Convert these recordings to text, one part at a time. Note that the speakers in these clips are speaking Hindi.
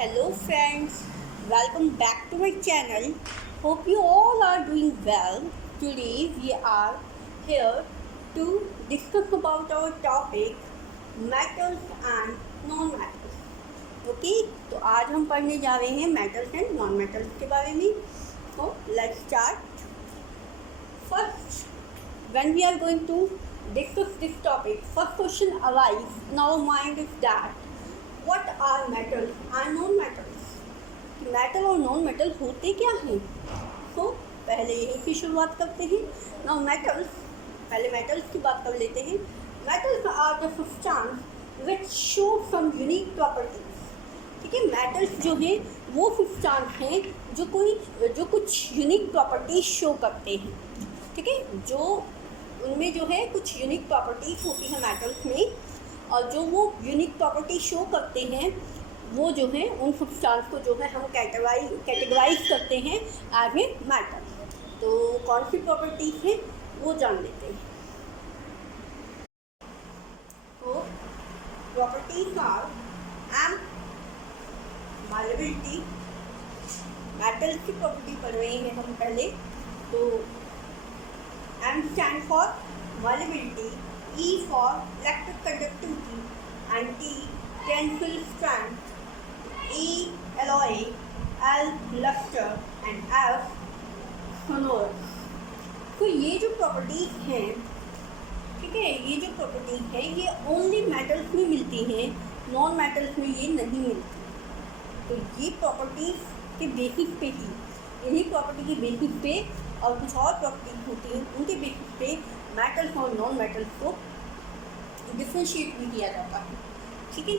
Hello friends, welcome back to my channel. Hope you all are doing well. Today we are here to discuss about our topic metals and non-metals. Okay, तो आज हम पढ़ने जा रहे हैं मेटल्स एंड नॉन मेटल्स के बारे में. So let's start. First, when we are going to discuss this topic, first question arises in our mind is that what are metals and non-metals? Metal और नॉन मेटल होते क्या हैं? तो पहले यही की शुरुआत करते हैं. नाउ मेटल्स, पहले मेटल्स की बात कर लेते हैं. Metals are the substance which show some unique properties. ठीक है, मेटल्स जो हैं वो सब्सटेंस हैं जो कुछ यूनिक प्रॉपर्टीज शो करते हैं. ठीक है, जो उनमें जो है कुछ यूनिक प्रॉपर्टीज होती है मेटल्स में, और जो वो यूनिक प्रॉपर्टी शो करते हैं वो जो है उन सब्सटेंस को जो है हम कैटेगराइज करते हैं एज ए मेटल. तो कौन सी प्रॉपर्टीज हैं वो जान लेते हैं. तो properties are M malleability. Metals की प्रॉपर्टी पढ़ रहे हैं हम पहले. तो M stand for malleability, E for electric conductivity, and T tensile strength, E alloy, L luster, and F sonorous. तो ये जो प्रॉपर्टीज हैं, ठीक है, ये जो प्रॉपर्टीज हैं ये ओनली मेटल्स में मिलती हैं, नॉन मेटल्स में ये नहीं मिलती. तो ये प्रॉपर्टीज के बेसिस पे ही, इन्हीं प्रॉपर्टी के बेसिस पे और कुछ और प्रॉपर्टीज होती हैं उनके बेसिस पे मेटल्स और नॉन मेटल्स को डिफ्रेंशिएट भी किया जाता है. ठीक है,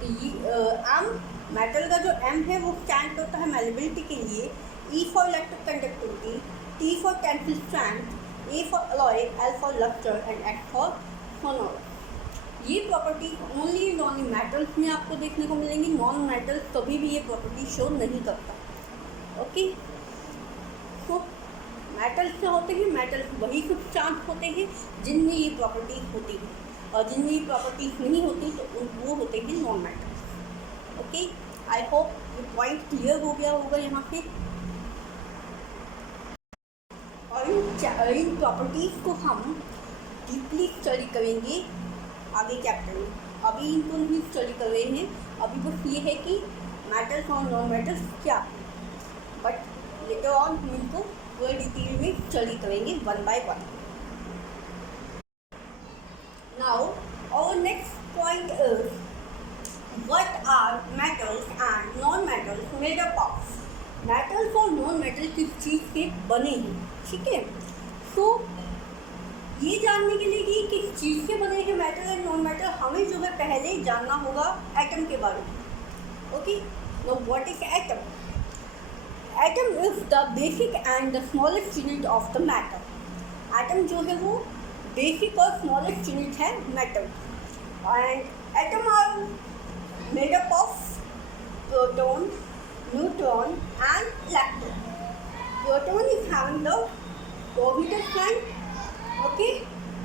तो ये एम मेटल का जो एम है वो स्टैंड करता है मैलेबिलिटी के लिए, E for electric conductivity, T for tensile strength, A for alloy, L for lustre and S for sonorous. ये property only and only metals में आपको देखने को मिलेंगी. नॉन मेटल्स कभी भी ये प्रॉपर्टी शो नहीं करता. ओके, तो मेटल्स क्या होते हैं? मेटल्स वही सब्सटेंस होते हैं जिनमें ये प्रॉपर्टीज होती हैं, और जिनमें ये प्रॉपर्टीज नहीं होती तो वो होते हैं non metals. Okay, I hope ये पॉइंट क्लियर हो गया होगा यहाँ पे. और इन प्रॉपर्टीज को हम डीपली स्टडी करेंगे आगे चैप्टर में. अभी इनको नहीं स्टडी कर रहे हैं, अभी बस ये है कि मेटल्स और नॉन मेटल्स क्या है, बट लेटर ऑन हम इनको पूरे डिटेल में स्टडी करेंगे one by one. Now, our next point is what are metals and non-metals made up of? Metals और non-metals किस चीज़ से बने हैं. ठीक है, तो ये जानने के लिए कि किस चीज़ से बने हैं मेटल एंड नॉन मेटल, हमें जो है पहले जानना होगा एटम के बारे में. Okay, now what is atom? Atom is the basic and the smallest unit of the matter. Atom जो है वो बेसिक और स्मॉलेस्ट यूनिट है metal. And atom are made up of proton, neutron and electron. Proton is having the positive sign. Okay,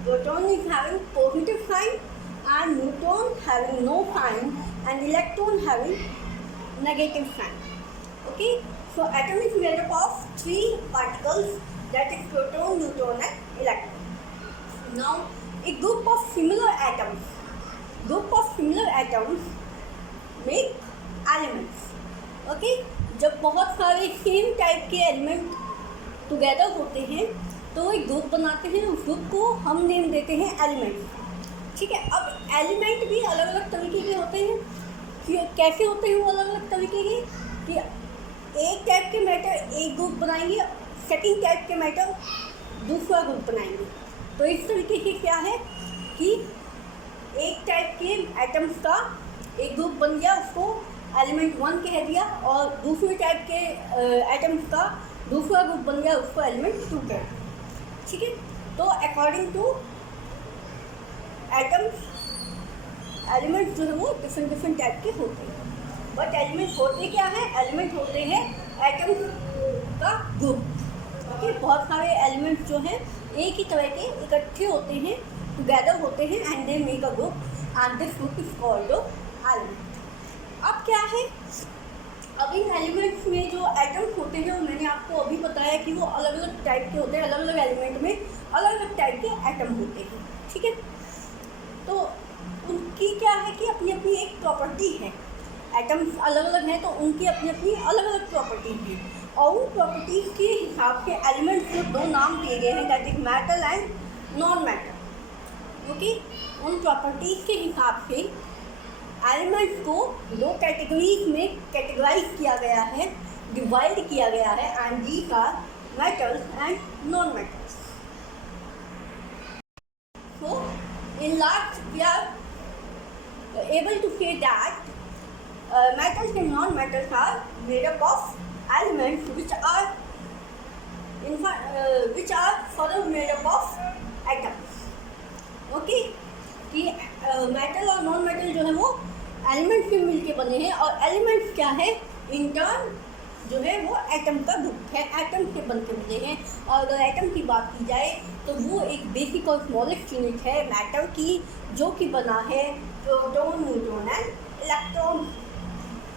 proton is having positive sign and neutron having no sign and electron having negative sign. Okay, so atom is made up of 3 particles, that is proton, neutron and electron. Now, a group of similar atoms make elements. Okay, जब बहुत सारे सेम टाइप के एलिमेंट टुगेदर होते हैं तो एक ग्रुप बनाते हैं. उस ग्रुप को हम नेम देते हैं एलिमेंट. ठीक है, अब एलिमेंट भी अलग अलग तरीके के होते हैं. कि कैसे होते हैं वो अलग अलग तरीके के, कि एक टाइप के मैटर एक ग्रुप बनाएंगे, सेकेंड टाइप के मैटर दूसरा ग्रुप बनाएंगे. तो इस तरीके से क्या है कि एक टाइप के एटम्स का एक ग्रुप बन गया, उसको एलिमेंट 1 कह दिया, और दूसरे टाइप के एटम्स का दूसरा ग्रुप बन गया, उसको एलिमेंट 2 कह दिया. ठीक है, तो अकॉर्डिंग टू एटम्स एलिमेंट्स जो है वो डिफरेंट टाइप के होते हैं. बट एलिमेंट होते क्या हैं? एलिमेंट होते हैं एटम्स का ग्रुप. ओके, बहुत सारे एलिमेंट्स जो हैं एक ही तरह के इकट्ठे होते हैं, टुगेदर होते हैं, and they make a group, and this group is called element. अब क्या है अब इन एलिमेंट्स में जो एटम्स होते हैं, मैंने आपको अभी बताया कि वो अलग अलग टाइप के होते हैं, अलग अलग एलिमेंट में अलग अलग टाइप के एटम होते हैं, ठीक है। तो उनकी क्या है कि अपनी अपनी एक प्रॉपर्टी है, एटम्स अलग अलग हैं तो उनकी अपनी अपनी अलग अलग प्रॉपर्टी है, और उन प्रॉपर्टीज़ के हिसाब से एलिमेंट्स को दो नाम दिए गए हैं, that is metal and non metal, क्योंकि उन प्रॉपर्टीज़ के हिसाब से एलिमेंट्स को दो कैटेगरीज में कैटेगराइज किया गया है, डिवाइड किया गया है, and these are metals and non metals. So in last we are able to say that metals and non-metals are made up of elements which are further made up of atoms. Okay, कि मेटल और नॉन मेटल जो है वो एलिमेंट्स से मिलके बने हैं, और एलिमेंट्स क्या है, इन टर्न जो है वो एटम का ग्रुप है, एटम से बनके बने हैं। और अगर एटम की बात की जाए तो वो एक बेसिक और स्मॉलेस्ट यूनिट है मैटर की, जो कि बना है proton, neutron and electron.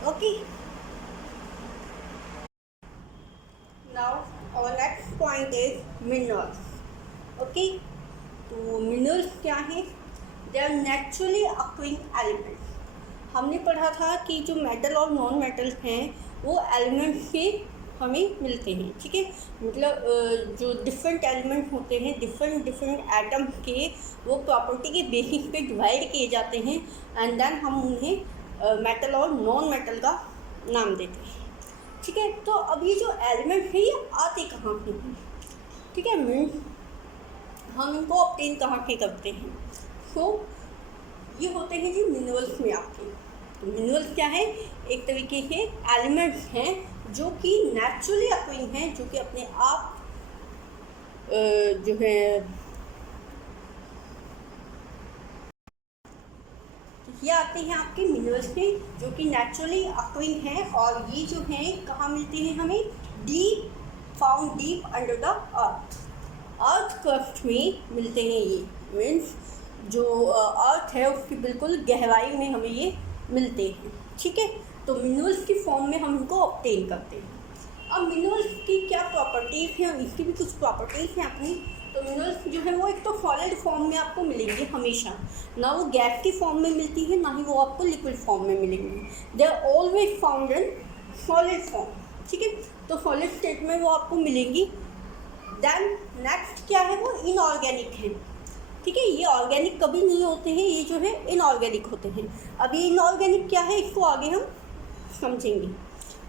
Okay, now our next point is minerals. Okay, तो मिनरल्स क्या हैं? They are naturally occurring elements. हमने पढ़ा था कि जो मेटल और नॉन मेटल्स हैं वो एलिमेंट्स से हमें मिलते हैं, ठीक है। मतलब जो डिफरेंट एलिमेंट होते हैं, डिफरेंट एटम्स के, वो प्रॉपर्टी के बेसिस पे डिवाइड किए जाते हैं, एंड देन हम उन्हें मेटल और नॉन मेटल का नाम देते हैं, ठीक है। तो अब ये जो एलिमेंट है ये आते कहाँ से हैं, ठीक है, मीन्स हम इनको ऑब्टेन कहाँ से करते हैं। सो ये होते हैं जी मिनरल्स में आपके। तो मिनरल्स क्या है? एक तरीके के एलिमेंट्स हैं जो कि नेचुरली अक्रिंग हैं, जो कि अपने आप जो है ये आते हैं आपके मिनरल्स में, जो कि नेचुरली अक्रिंग हैं, और ये जो हैं कहाँ मिलते हैं हमें? Found deep under the earth crust में मिलते हैं। ये मीन्स जो अर्थ है उसकी बिल्कुल गहराई में हमें ये मिलते हैं, ठीक है। तो मिनरल्स की फॉर्म में हम इनको ऑब्टेन करते हैं। अब मिनरल्स की क्या प्रॉपर्टीज़ हैं, इसकी भी कुछ प्रॉपर्टीज़ हैं अपनी। तो मिनरल्स जो है वो एक तो सॉलिड फॉर्म में आपको मिलेंगे हमेशा, ना वो गैस की फॉर्म में मिलती है, ना ही वो आपको लिक्विड फॉर्म में मिलेंगी। They are always found in solid form, ठीक है। तो सॉलिड स्टेट में वो आपको मिलेंगी। देन नेक्स्ट क्या है? वो इनऑर्गेनिक है, ठीक है। ये ऑर्गेनिक कभी नहीं होते हैं, ये जो है इनऑर्गेनिक होते हैं। अब ये इनऑर्गेनिक क्या है इसको आगे हम समझेंगे,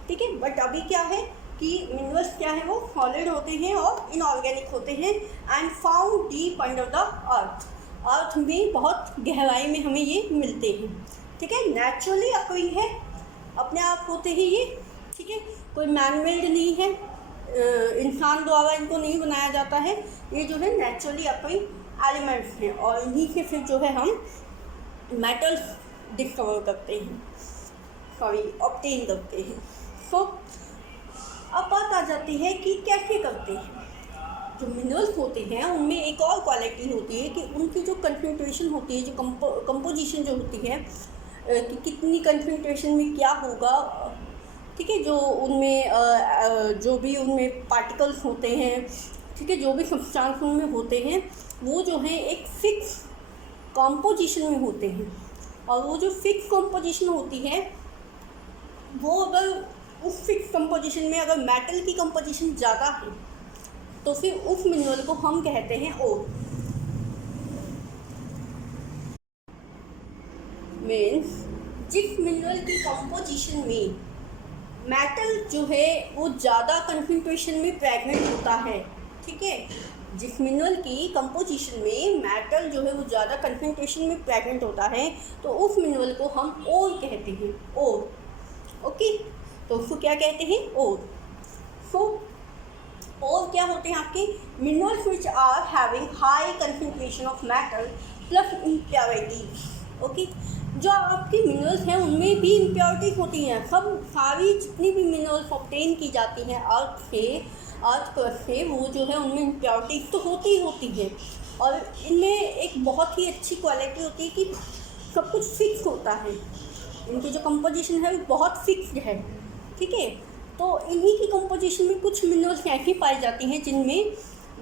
ठीक है। बट अभी क्या है कि मिनरल्स क्या है, वो सॉलिड होते हैं और इनऑर्गेनिक होते हैं, and found deep under the earth में बहुत गहराई में हमें ये मिलते हैं, ठीक है। नेचुरली अक्रिंग है, अपने आप होते हैं ये, ठीक है। कोई मैनमेड नहीं है, इंसान द्वारा इनको नहीं बनाया जाता है। ये जो है नेचुरली अक्रिंग एलिमेंट्स हैं, और इन्हीं से फिर जो है हम मेटल्स डिस्कवर करते हैं, ऑब्टेन करते हैं। सो अब बात आ जाती है कि कैसे करते हैं। जो मिनरल्स होते हैं उनमें एक और क्वालिटी होती है कि उनकी जो कंसंट्रेशन होती है, जो कंपोजिशन जो होती है, कि कितनी कंसंट्रेशन में क्या होगा, ठीक है। जो उनमें जो भी उनमें पार्टिकल्स होते हैं, ठीक है, जो भी सब्सटेंस उनमें होते हैं, वो जो है एक फिक्स कॉम्पोजिशन में होते हैं। और वो जो फिक्स कॉम्पोजिशन होती है, वो अगर उस फिक्स कंपोजिशन में अगर मेटल की कंपोजिशन ज़्यादा है तो फिर उस मिनरल को हम कहते हैं ओर। मीन्स जिस मिनरल की कंपोजिशन में मेटल जो है वो ज़्यादा कंसंट्रेशन में प्रेजेंट होता है, ठीक है, जिस मिनरल की कंपोजिशन में मेटल जो है वो ज़्यादा कंसंट्रेशन में प्रेजेंट होता है, तो उस मिनरल को हम ओर कहते हैं, ओर। ओके, तो उसको क्या कहते हैं? ओर। सो ओर क्या होते हैं आपके? Minerals which are having high concentration of metal plus impurities. Okay, जो आपके मिनरल्स हैं उनमें भी इम्प्योरिटीज होती हैं। सब सारी जितनी भी मिनरल्स ऑब्टेन की जाती हैं अर्थ क्रस्ट से, वो जो है उनमें इम्प्योरिटीज तो होती ही होती है। और इनमें एक बहुत ही अच्छी क्वालिटी होती है कि सब कुछ फिक्स होता है, इनकी जो कंपोजिशन है वो बहुत फिक्स्ड है, ठीक है। तो इन्हीं की कंपोजिशन में कुछ मिनरल्स ऐसी पाई जाती हैं जिनमें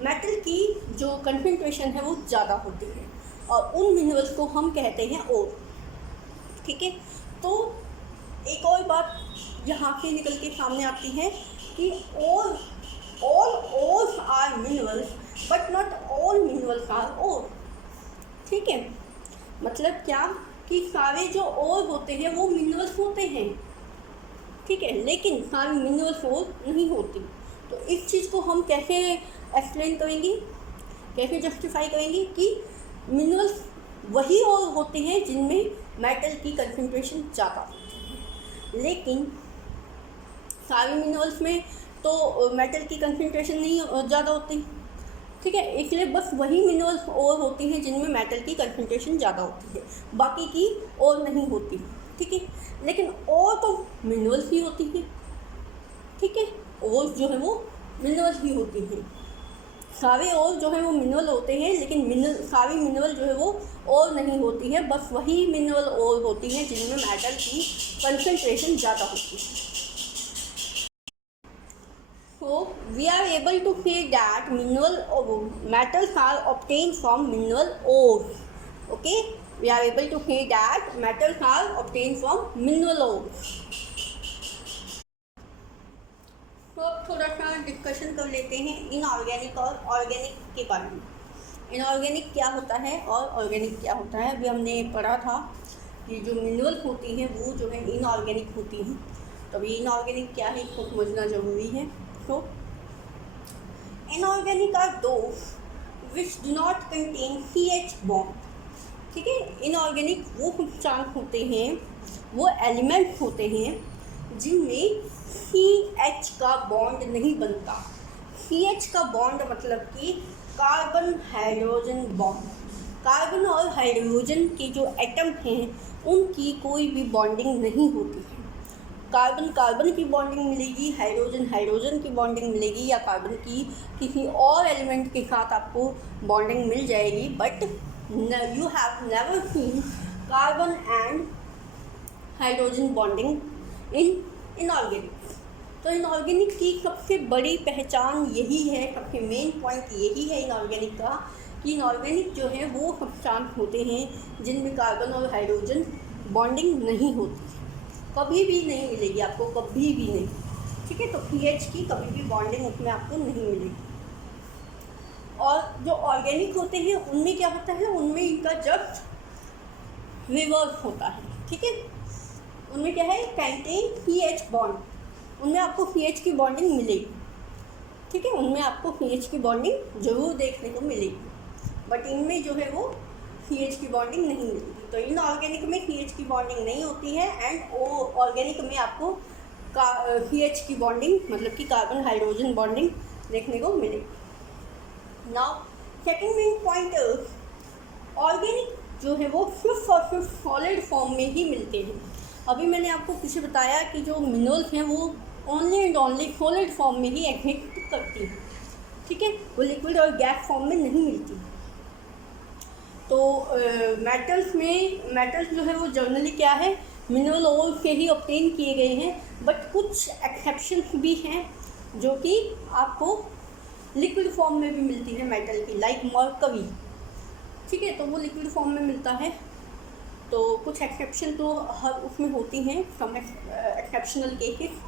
मेटल की जो कंसंट्रेशन है वो ज़्यादा होती है, और उन मिनरल्स को हम कहते हैं ओर। ठीक है। तो एक और बात यहाँ से निकल के सामने आती है कि all ores are minerals but not all minerals are ore. ठीक है। मतलब क्या कि सारे जो ओर होते हैं वो मिनरल्स होते हैं, ठीक है, लेकिन सारे मिनरल्स ओर नहीं होती। तो इस चीज़ को हम कैसे एक्सप्लेन करेंगे, कैसे जस्टिफाई करेंगे कि मिनरल्स वही ओर होते हैं जिनमें मेटल की कंसंट्रेशन ज़्यादा होती है, लेकिन सारे मिनरल्स में तो मेटल की कंसंट्रेशन नहीं ज़्यादा होती। ठीक है, इसलिए बस वही मिनरल्स और होती हैं जिनमें मेटल की कंसंट्रेशन ज़्यादा होती है, बाकी की और नहीं होती। ठीक है, लेकिन और तो मिनरल्स ही होती हैं। ठीक है, और जो है वो मिनरल्स ही होती हैं, सारे और जो है वो मिनरल होते हैं, लेकिन सारी मिनरल जो है वो और नहीं होती है, बस वही मिनरल और होती हैं जिनमें मेटल की कंसंट्रेशन ज़्यादा होती है। So we are able to say that metals are obtained from mineral ores. Okay, we are able to say that metals are obtained from mineral ores. तो थोड़ा सा डिस्कशन कर लेते हैं इनऑर्गेनिक और ऑर्गेनिक के बारे में। इनऑर्गेनिक क्या होता है और ऑर्गेनिक क्या होता है, अभी हमने पढ़ा था कि जो मिनरल होती हैं वो जो है इनऑर्गेनिक होती हैं। तो अभी इनऑर्गेनिक क्या है इसको समझना ज़रूरी है। So, inorganic are those which do not contain CH bond. ठीक है, इनऑर्गेनिक वो सूचकांक होते हैं, वो एलिमेंट्स होते हैं जिनमें CH का बॉन्ड नहीं बनता। CH का बॉन्ड मतलब कि कार्बन हाइड्रोजन बॉन्ड। कार्बन और हाइड्रोजन के जो एटम हैं उनकी कोई भी बॉन्डिंग नहीं होती है। कार्बन कार्बन की बॉन्डिंग मिलेगी, हाइड्रोजन हाइड्रोजन की बॉन्डिंग मिलेगी, या कार्बन की किसी और एलिमेंट के साथ आपको बॉन्डिंग मिल जाएगी, but you have never seen carbon and hydrogen bonding in inorganic. तो इनऑर्गेनिक की सबसे बड़ी पहचान यही है, सबसे मेन पॉइंट यही है इनऑर्गेनिक का, कि इनऑर्गेनिक जो है वो सब्सटेंस होते हैं जिनमें कार्बन और हाइड्रोजन बॉन्डिंग नहीं होती, कभी भी नहीं मिलेगी आपको, कभी भी नहीं। ठीक है, तो पीएच की कभी भी बॉन्डिंग उसमें आपको नहीं मिलेगी। और जो ऑर्गेनिक होते हैं उनमें क्या होता है, उनमें इनका जस्ट रिवर्स होता है। ठीक है, उनमें क्या है, कंटेन पीएच बॉन्ड, उनमें आपको पीएच की बॉन्डिंग मिलेगी। ठीक है, उनमें आपको पीएच की बॉन्डिंग ज़रूर देखने को मिलेगी, बट इनमें जो है वो CH की बॉन्डिंग नहीं मिलती। तो इनऑर्गेनिक में CH की बॉन्डिंग नहीं होती है, एंड ऑर्गेनिक में आपको CH की बॉन्डिंग मतलब कि कार्बन हाइड्रोजन बॉन्डिंग देखने को मिलेगी। Now second main point, organic जो है वो सिर्फ और सिर्फ सॉलिड फॉर्म में ही मिलते हैं। अभी मैंने आपको पीछे बताया कि जो मिनरल्स हैं वो only and only solid form में ही एग्जिस्ट करती हैं। ठीक है, वो लिक्विड और गैस फॉर्म में नहीं मिलती। तो मेटल्स जो है वो जनरली क्या है, मिनरल ओर से ही ऑब्टेन किए गए हैं, बट कुछ एक्सेप्शंस भी हैं जो कि आपको लिक्विड फॉर्म में भी मिलती है मेटल की, लाइक मरकरी। ठीक है, तो वो लिक्विड फॉर्म में मिलता है। तो कुछ एक्सेप्शन तो हर उसमें होती हैं, सम एक्सेप्शनल केसेस,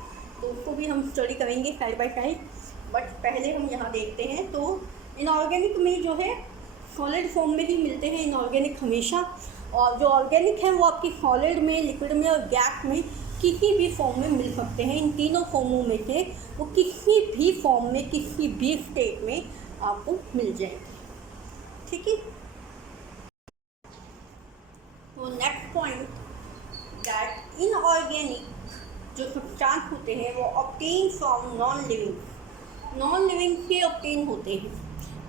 तो उसको भी हम स्टडी करेंगे साइड बाय साइड, बट पहले हम यहाँ देखते हैं। तो इनऑर्गेनिक में जो है सॉलिड फॉर्म में ही मिलते हैं इनऑर्गेनिक हमेशा, और जो ऑर्गेनिक है वो आपकी सॉलिड में, लिक्विड में और गैस में किसी भी फॉर्म में मिल सकते हैं। इन तीनों फॉर्मों में से वो किसी भी फॉर्म में, किसी भी स्टेट में आपको मिल जाएंगे। ठीक है, तो नेक्स्ट पॉइंट, दैट इनऑर्गेनिक जो सब्सटेंस होते हैं वो ऑब्टेन फ्रॉम नॉन लिविंग से ऑब्टेन होते हैं,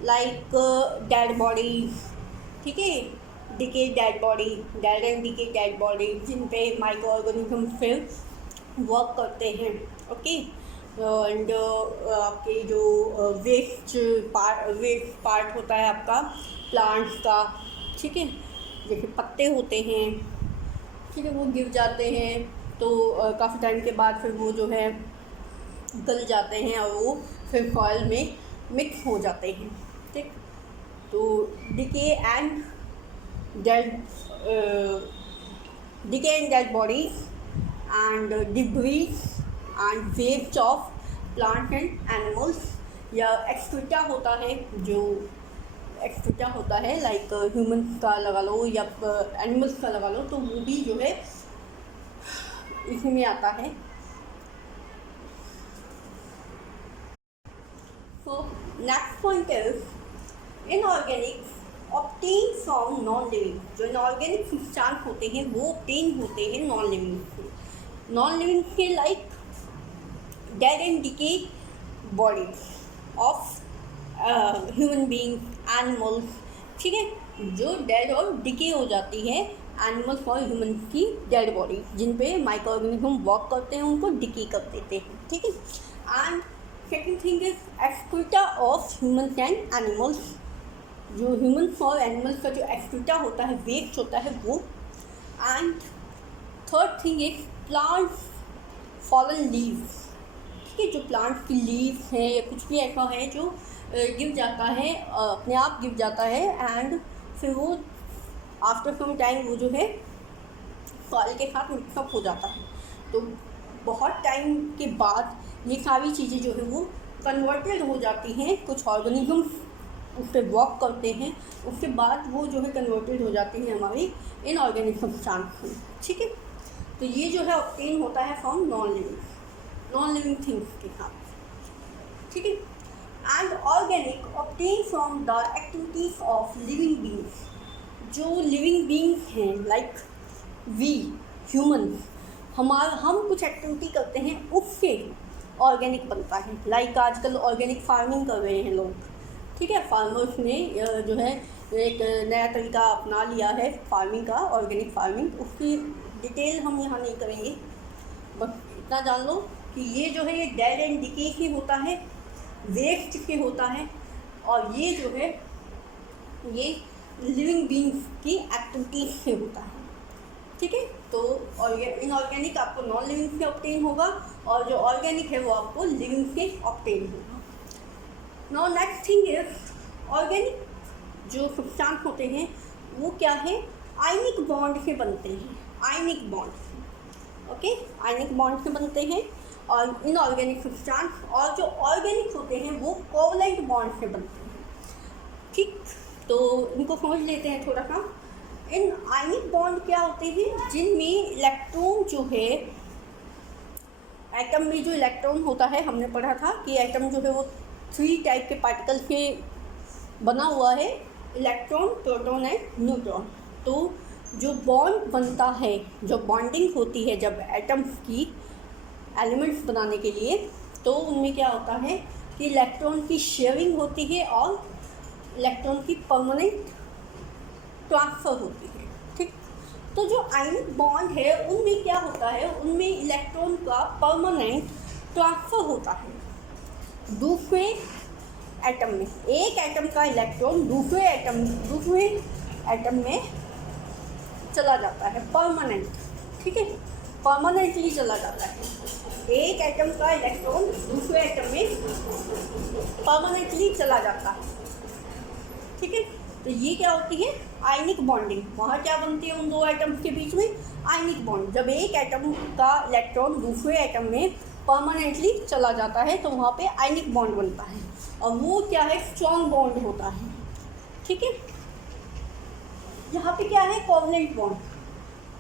लाइक डेड बॉडी। ठीक है, decay dead body, dead and decay dead body, जिन पे माइक्रो ऑर्गेनिज्म से वर्क करते हैं। ओके, एंड आपके जो वेस्ट पार्ट होता है आपका प्लांट्स का, ठीक है, जैसे पत्ते होते हैं, ठीक है, वो गिर जाते हैं, तो काफ़ी टाइम के बाद फिर वो जो है गल जाते हैं और वो फिर फॉइल में मिक्स हो जाते हैं। ठीक, तो decay and dead body and debris and waste of plant and animals, या एक्सक्रीटा होता है, जो एक्सक्रीटा होता है लाइक ह्यूमन का लगा लो या एनिमल्स का लगा लो, तो वो भी जो है इसमें आता है। So next point is inorganic obtain from non-living। जो inorganic substance होते हैं वो obtain होते हैं non-living से। non-living के like dead and decay bodies of human beings, animals, ठीक है, जो डेड और डिके हो जाती है एनिमल्स और ह्यूमन की डेड बॉडी, जिन पे माइक्रो ऑर्गेनिज्म वर्क करते हैं उनको डिके कर देते हैं। ठीक है, and second thing is excreta of human and animals. जो ह्यूमन और एनिमल्स का जो एक्सक्रीटा होता है, वेस्ट होता है वो। And third thing is plant fallen leaves. ठीक है, जो प्लांट की लीव्स हैं या कुछ भी ऐसा है जो गिर जाता है, अपने आप गिर जाता है, एंड फिर वो आफ्टर सम टाइम वो जो है सॉइल के साथ मिक्सअप हो जाता है। तो बहुत टाइम के बाद ये सारी चीज़ें जो है वो कन्वर्टेड हो जाती हैं, कुछ ऑर्गेनिज्म उस पर वर्क करते हैं, उसके बाद वो जो है कन्वर्टेड हो जाती हैं हमारी इनऑर्गेनिक सब्सटेंस में। ठीक है, तो ये जो है ऑब्टेन होता है फ्रॉम नॉन लिविंग थिंग्स के साथ। ठीक है, and organic obtain from the activities of living beings. जो लिविंग बींग्स हैं लाइक वी ह्यूमन, हम कुछ एक्टिविटी करते हैं उससे ऑर्गेनिक बनता है। लाइक आजकल ऑर्गेनिक फार्मिंग कर रहे हैं लोग। ठीक है, फार्मर्स ने जो है एक नया तरीका अपना लिया है फार्मिंग का, ऑर्गेनिक फार्मिंग। उसकी डिटेल हम यहाँ नहीं करेंगे, बस इतना जान लो कि ये जो है ये डेड एंड डिके से होता है, वेस्ट से होता है, और ये जो है ये लिविंग बींग्स की एक्टिविटीज से होता है। ठीक है, तो और ये इनऑर्गेनिक आपको नॉन लिविंग से ऑब्टेन होगा, और जो ऑर्गेनिक है वो आपको लिविंग से ऑब्टेन होगा। Now next thing is organic जो सब्सटेंस होते हैं वो क्या है, आयनिक बॉन्ड से बनते हैं। Ionic bond, okay, ionic bond से बनते हैं। और इनऑर्गेनिक सब्सटेंस और जो ऑर्गेनिक होते हैं वो कोवलेंट बॉन्ड से बनते हैं। ठीक, तो इनको समझ लेते हैं थोड़ा सा। इन आयनिक बॉन्ड क्या होते हैं, जिनमें इलेक्ट्रॉन जो है, एटम में जो इलेक्ट्रॉन होता है, हमने पढ़ा था कि एटम जो है वो 3 टाइप के पार्टिकल से बना हुआ है, इलेक्ट्रॉन, प्रोटॉन एंड न्यूट्रॉन। तो जो बॉन्ड बनता है, जो बॉन्डिंग होती है जब एटम्स की एलिमेंट्स बनाने के लिए, तो उनमें क्या होता है कि इलेक्ट्रॉन की शेयरिंग होती है और इलेक्ट्रॉन की परमानेंट ट्रांसफ़र होती है। ठीक, तो जो आयनिक बॉन्ड है उनमें क्या होता है, उनमें इलेक्ट्रॉन का परमानेंट ट्रांसफ़र होता है दूसरे एटम में। एक एटम का इलेक्ट्रॉन दूसरे एटम में चला जाता है परमानेंट। ठीक है, परमानेंटली चला जाता है। एक एटम का इलेक्ट्रॉन दूसरे एटम में परमानेंटली चला जाता है। ठीक है, तो ये क्या होती है, आयनिक बॉन्डिंग। वहाँ क्या बनती है उन दो एटम्स के बीच में, आयनिक बॉन्ड। जब एक एटम का इलेक्ट्रॉन दूसरे एटम में परमानेंटली चला जाता है तो वहाँ पे आयनिक बॉन्ड बनता है, और वो क्या है, स्ट्रॉन्ग बॉन्ड होता है। ठीक है, यहाँ पे क्या है, कोवलेंट बॉन्ड।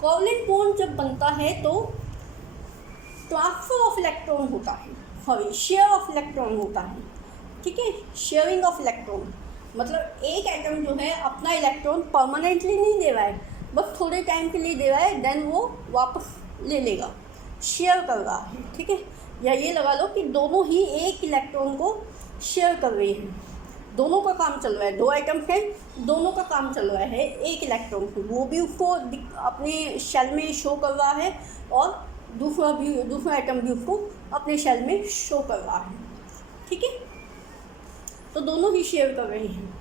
कोवलेंट बॉन्ड जब बनता है तो ट्रांसफर ऑफ इलेक्ट्रॉन होता है, सॉरी शेयर ऑफ इलेक्ट्रॉन होता है। ठीक है, शेयरिंग ऑफ इलेक्ट्रॉन, मतलब एक एटम जो है अपना इलेक्ट्रॉन परमानेंटली नहीं दे रहा है, बस थोड़े टाइम के लिए दे रहा है, देन वो वापस ले लेगा, शेयर कर रहा है। ठीक है, या ये लगा लो कि दोनों ही एक इलेक्ट्रॉन को शेयर कर रहे हैं, दोनों का काम चल रहा है, दो आइटम्स हैं, दोनों का काम चल रहा है एक इलेक्ट्रॉन को, वो भी उसको अपने शेल में शो कर रहा है और दूसरा आइटम भी उसको अपने शेल में शो कर रहा है। ठीक है, तो दोनों ही शेयर कर रहे हैं,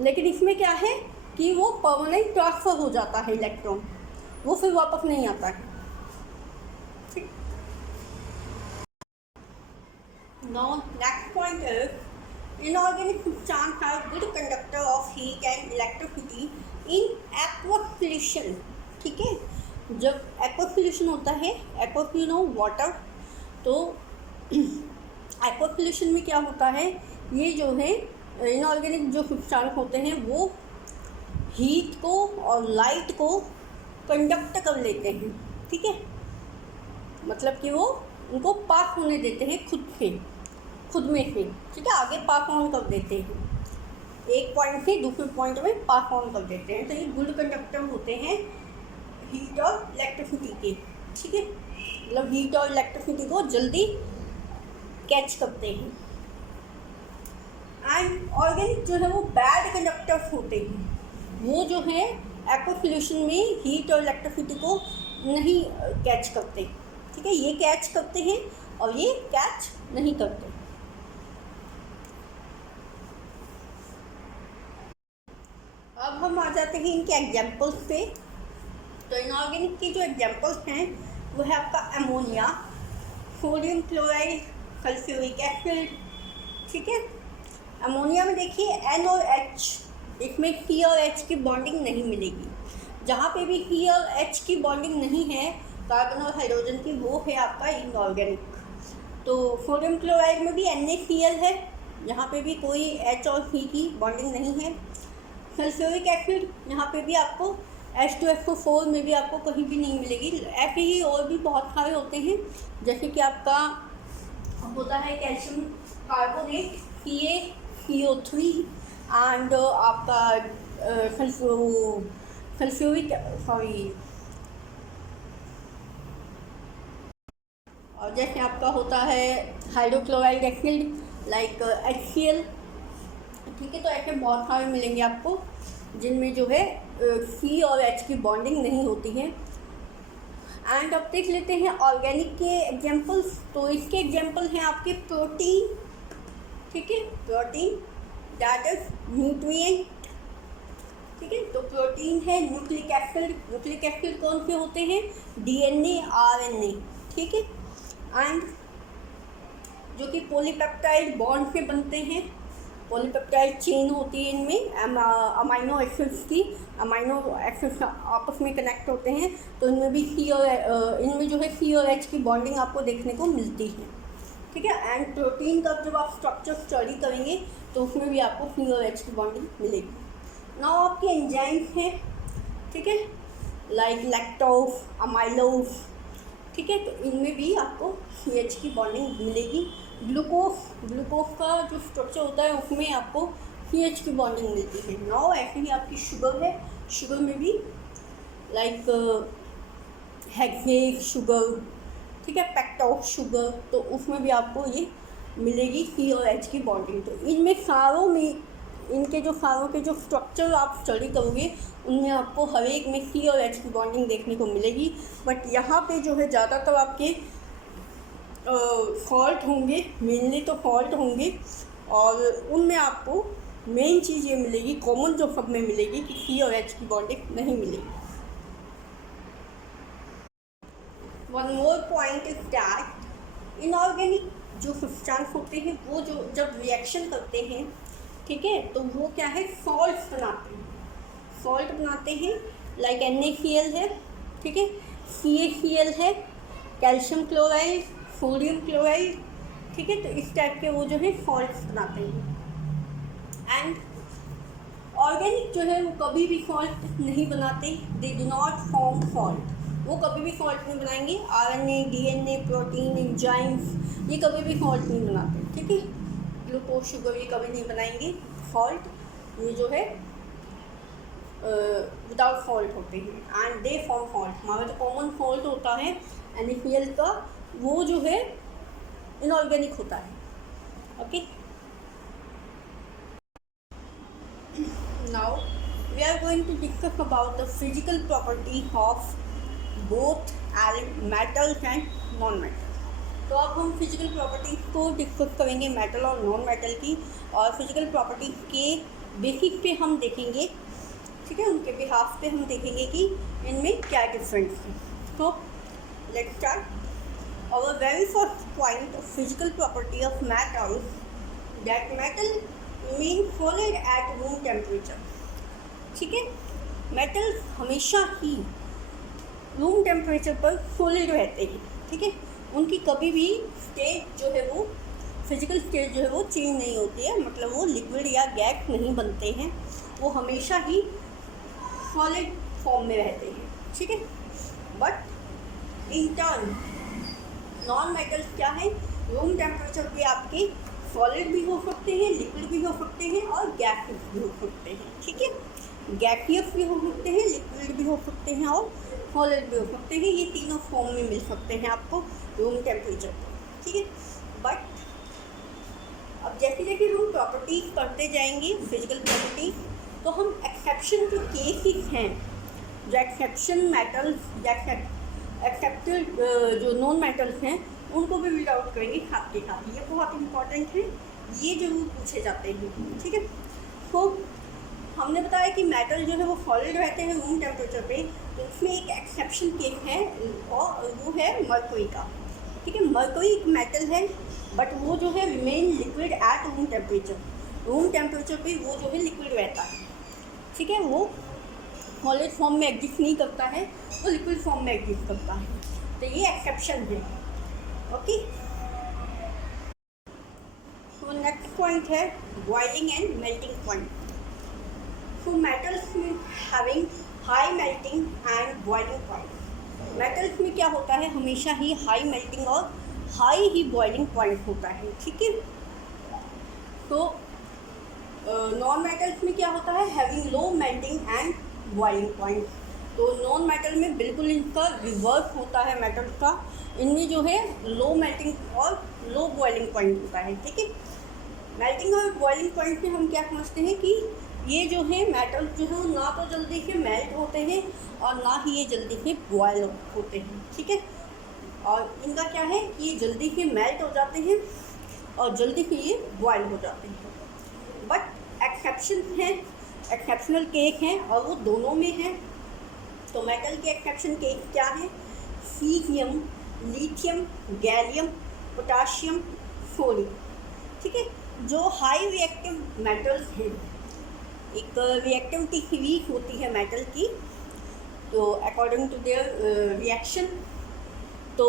लेकिन इसमें क्या है कि वो परमानेंट ट्रांसफ़र हो जाता है इलेक्ट्रॉन, वो फिर वापस नहीं आता है। ठीक। Now next point is inorganic substance have good conductor of heat and electricity in aqueous solution। ठीक है, जब aqueous solution होता है, aqueous you know वाटर, तो aqueous solution में क्या होता है, ये जो है इनऑर्गेनिक जो सब्सटेंस होते हैं वो हीट को और लाइट को कंडक्ट कर लेते हैं। ठीक है, मतलब कि वो उनको पास होने देते हैं खुद में से। ठीक है, आगे पास ऑन कर देते हैं, एक पॉइंट से दूसरे पॉइंट में पास ऑन कर देते हैं। तो ये गुड कंडक्टर होते हैं हीट और इलेक्ट्रिसिटी के। ठीक है, मतलब हीट और इलेक्ट्रिसिटी को जल्दी कैच करते हैं। एंड ऑर्गेनिक जो है वो बैड कंडक्टर्स होते हैं, वो जो है एक्वा सॉल्यूशन में हीट और इलेक्ट्रिसिटी को नहीं कैच करते। ठीक है, ये कैच करते हैं और ये कैच नहीं करते। अब हम आ जाते हैं इनके एग्जाम्पल्स पे। तो इनऑर्गेनिक के जो एग्जाम्पल्स हैं वो है आपका ammonia, sodium chloride, sulphuric acid. ठीक है, अमोनिया में देखिए N और H, इसमें C और H की बॉन्डिंग नहीं मिलेगी। जहाँ पे भी C और H की बॉन्डिंग नहीं है कार्बन और हाइड्रोजन की, वो है आपका इनऑर्गेनिक। तो सोडियम क्लोराइड में भी NaCl है, यहाँ पे भी कोई H और C की बॉन्डिंग नहीं है। सल्फ्यूरिक एसिड, यहाँ पे भी आपको H2SO4 में भी आपको कहीं भी नहीं मिलेगी। ऐसे ही और भी बहुत सारे होते हैं, जैसे कि आपका होता है कैल्शियम कार्बोनेट CaCO3 एंड आपका सल्फ्यूरिक और जैसे आपका होता है हाइड्रोक्लोराइड एसिड लाइक HCl। ठीक है, तो ऐसे बहुत सारे मिलेंगे आपको जिनमें जो है C और H की बॉन्डिंग नहीं होती है। एंड अब देख लेते हैं ऑर्गेनिक के एग्जांपल्स। तो इसके एग्जांपल हैं आपके प्रोटीन। ठीक है, प्रोटीन दैट इज न्यूट्रिएंट। ठीक है, तो प्रोटीन है न्यूक्लिक एसिड। न्यूक्लिक एसिड कौन से होते हैं, DNA, RNA। ठीक है, एंड जो कि पॉलीपेप्टाइड बॉन्ड से बनते हैं, पॉलीपेप्टाइड चेन होती है इनमें, अमाइनो एसिड्स की, अमाइनो एसिड्स आपस में कनेक्ट होते हैं। तो इनमें भी इनमें जो है C और H की बॉन्डिंग आपको देखने को मिलती है। ठीक है, एंड प्रोटीन का जब आप स्ट्रक्चर स्टडी करेंगे तो उसमें भी आपको C और H की बॉन्डिंग मिलेगी। नाउ आपके एंजाइम्स हैं। ठीक है, लाइक लैक्टोज, अमाइलोज। ठीक है, तो इनमें भी आपको CH की बॉन्डिंग मिलेगी। ग्लूकोज का जो स्ट्रक्चर होता है उसमें आपको CH की बॉन्डिंग मिलती है। नाउ ऐसे ही आपकी शुगर है, शुगर में भी लाइक हेक्सेन शुगर। ठीक है, पेक्टोज शुगर, तो उसमें भी आपको ये मिलेगी C और H की बॉन्डिंग। तो इनमें सारों में इनके जो सारों के जो स्ट्रक्चर आप स्टडी करोगे उनमें आपको हर एक में C और H की बॉन्डिंग देखने को मिलेगी। बट यहाँ पे जो है ज़्यादातर आपके फॉल्ट होंगे, मेनली तो फॉल्ट होंगे, और उनमें आपको मेन चीज़ ये मिलेगी, कॉमन जो सब में मिलेगी कि C और H की बॉन्डिंग नहीं मिलेगी। One more point is that inorganic जो सब्सटेंस होते हैं वो जो जब रिएक्शन करते हैं, ठीक है, तो वो क्या है, सॉल्ट बनाते हैं लाइक NaCl है। ठीक है, CaCl है, कैल्शियम क्लोराइड, सोडियम क्लोराइड। ठीक है, तो इस टाइप के वो जो है सॉल्ट्स बनाते हैं। एंड ऑर्गेनिक जो है वो कभी भी सॉल्ट नहीं बनाते, दे डू नॉट फॉर्म सॉल्ट। वो कभी भी सॉल्ट नहीं बनाएंगे। RNA, DNA, प्रोटीन, एंजाइम्स, ये कभी भी सॉल्ट नहीं बनाते। ठीक है, ग्लूकोज, शुगर, ये कभी नहीं बनाएंगे सॉल्ट। ये जो है विदाउट सॉल्ट होते हैं एंड दे फॉर्म सॉल्ट। हमारा जो कॉमन सॉल्ट होता है NaCl का, वो जो है इनऑर्गेनिक होता है। Okay, now we are going to discuss about the physical property of both metals and non metal. तो अब हम फिजिकल प्रॉपर्टी को डिस्कस करेंगे मेटल और नॉन मेटल की, और फिजिकल प्रॉपर्टी के बेसिस पे हम देखेंगे। ठीक है, उनके बिहाफ पे हम देखेंगे कि इनमें क्या डिफरेंस है। तो let's start. our very first point of physical property of metals, that metal remain solid at room temperature. ठीक है, मेटल्स हमेशा ही रूम टेम्परेचर पर सॉलिड रहते हैं. ठीक है, उनकी कभी भी स्टेट जो है वो फिजिकल स्टेट जो है वो चेंज नहीं होती है, मतलब वो लिक्विड या गैस नहीं बनते हैं, वो हमेशा ही सॉलिड फॉर्म में रहते हैं. ठीक है, but in turn non metals क्या है, रूम टेम्परेचर पे आपके सॉलिड भी हो सकते हैं, लिक्विड भी हो सकते हैं और गैसेस भी हो सकते हैं. ठीक है, गैसियस भी हो सकते हैं, लिक्विड भी हो सकते हैं और सॉलिड भी हो सकते हैं. ये तीनों फॉर्म में मिल सकते हैं आपको रूम टेम्परेचर पर. ठीक है, बट अब जैसे जैसे हम प्रॉपर्टीज पढ़ते जाएंगे फिजिकल प्रॉपर्टीज, तो हम एक्सेप्शन के केसेस हैं, जो एक्सेप्शन मेटल्स या एक्सेप्टेड जो नॉन मेटल्स हैं उनको भी रीड आउट करेंगे साथ के साथ. ये बहुत इंपॉर्टेंट है, ये जरूर पूछे जाते हैं. ठीक है, तो हमने बताया कि मेटल जो है वो सॉलिड रहते हैं रूम टेम्परेचर पे, तो इसमें एक एक्सेप्शन केस है और वो है मरकरी का. ठीक है, मरकरी एक मेटल है, बट वो जो है remain liquid at room temperature. Room temperature पे वो जो है लिक्विड रहता है. ठीक है, वो सॉलिड फॉर्म में एग्जिस्ट नहीं करता है, वो लिक्विड फॉर्म में एग्जिस्ट करता है. तो ये एक्सेप्शन है. ओके, तो नेक्स्ट पॉइंट है boiling and melting point. So metals में having high melting and boiling point. Metals में क्या होता है, हमेशा ही हाई मेल्टिंग और हाई ही बॉइलिंग पॉइंट होता है. ठीक है, तो नॉन मेटल्स में क्या होता है, having low melting and boiling point. तो नॉन मेटल में बिल्कुल इनका रिवर्स होता है मेटल्स का. इनमें जो है लो मेल्टिंग और लो बॉइलिंग पॉइंट होता है. ठीक है, मेल्टिंग और बॉइलिंग पॉइंट में हम क्या समझते हैं कि ये जो है मेटल जो है ना तो जल्दी से मेल्ट होते हैं और ना ही ये जल्दी से बॉयल होते हैं. ठीक है, और इनका क्या है कि ये जल्दी से मेल्ट हो जाते हैं और जल्दी से ये बॉयल हो जाते हैं. बट एक्सेप्शन है, एक्सेप्शनल केस हैं और वो दोनों में है. तो मेटल के एक्सेप्शन केस क्या है, caesium, lithium, gallium, potassium, sodium. ठीक है, जो हाई रिएक्टिव मेटल्स हैं, एक रिएक्टिविटी वीक होती है मेटल की, तो अकॉर्डिंग टू देयर रिएक्शन, तो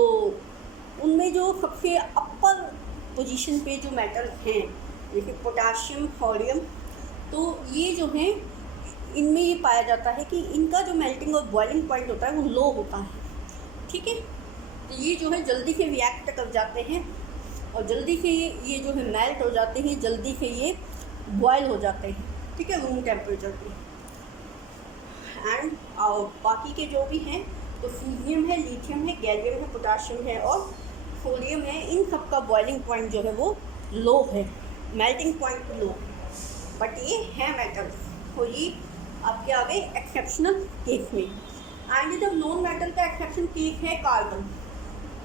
उनमें जो सबसे अपर पोजीशन पे जो मेटल हैं जैसे पोटाशियम, सोडियम, तो ये जो हैं इनमें ये पाया जाता है कि इनका जो मेल्टिंग और बॉइलिंग पॉइंट होता है वो लो होता है. ठीक है, तो ये जो है जल्दी से रिएक्ट कर जाते हैं और जल्दी से ये जो है मेल्ट हो जाते हैं, जल्दी से ये बॉयल हो जाते हैं. ठीक है, रूम टेम्परेचर पे. एंड बाकी के जो भी हैं तो सीजियम है, लिथियम है, गैलियम है, पोटाशियम है और सोडियम है. इन सब का बॉइलिंग पॉइंट जो है वो लो है, मेल्टिंग पॉइंट लो, बट ये है मेटल. तो ये आपके आ गए एक्सेप्शनल केस में. एंड जब नॉन मेटल का एक्सेप्शन केस है कार्बन.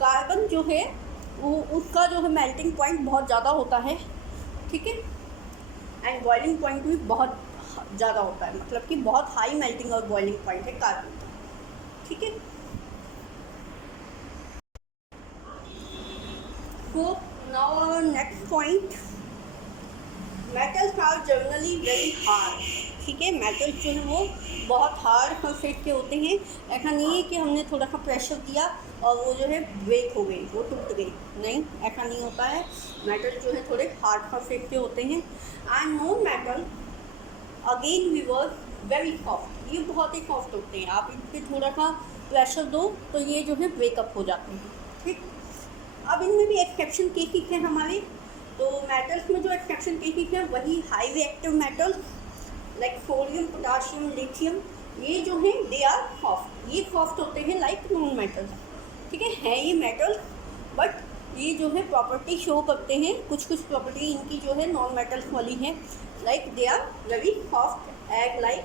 कार्बन जो है वो उसका जो है मेल्टिंग पॉइंट बहुत ज़्यादा होता है. ठीक है, एंड बॉइलिंग पॉइंट भी बहुत ज़्यादा होता है, मतलब कि बहुत हाई मेल्टिंग और बॉइलिंग पॉइंट है कार्बन का. ठीक है, so now our next point, metals are generally very hard. ठीक है, मेटल्स जो है वो बहुत हार्ड सरफेस के होते हैं. ऐसा नहीं है कि हमने थोड़ा सा प्रेशर दिया और वो जो है ब्रेक हो गई, वो टूट गई, नहीं, ऐसा नहीं होता है. मेटल जो है थोड़े हार्ड सरफेस के होते हैं. And non metal again reverse very soft, ये बहुत ही सॉफ्ट होते हैं. आप इन पर थोड़ा सा प्रेशर दो तो ये जो है ब्रेकअप हो जाते हैं. ठीक, अब इनमें भी एक्सेप्शन केसेस हैं हमारे. तो मेटल्स में जो एक्सेप्शन केसेस हैं वही high reactive metals like sodium, potassium, lithium, ये जो हैं दे आर सॉफ्ट, ये सॉफ्ट होते हैं लाइक नॉन मेटल्स. ठीक है ये मेटल्स, बट ये जो है प्रॉपर्टी शो करते हैं, कुछ कुछ प्रॉपर्टी इनकी जो है नॉन मेटल्स वाली है, like they are very soft egg like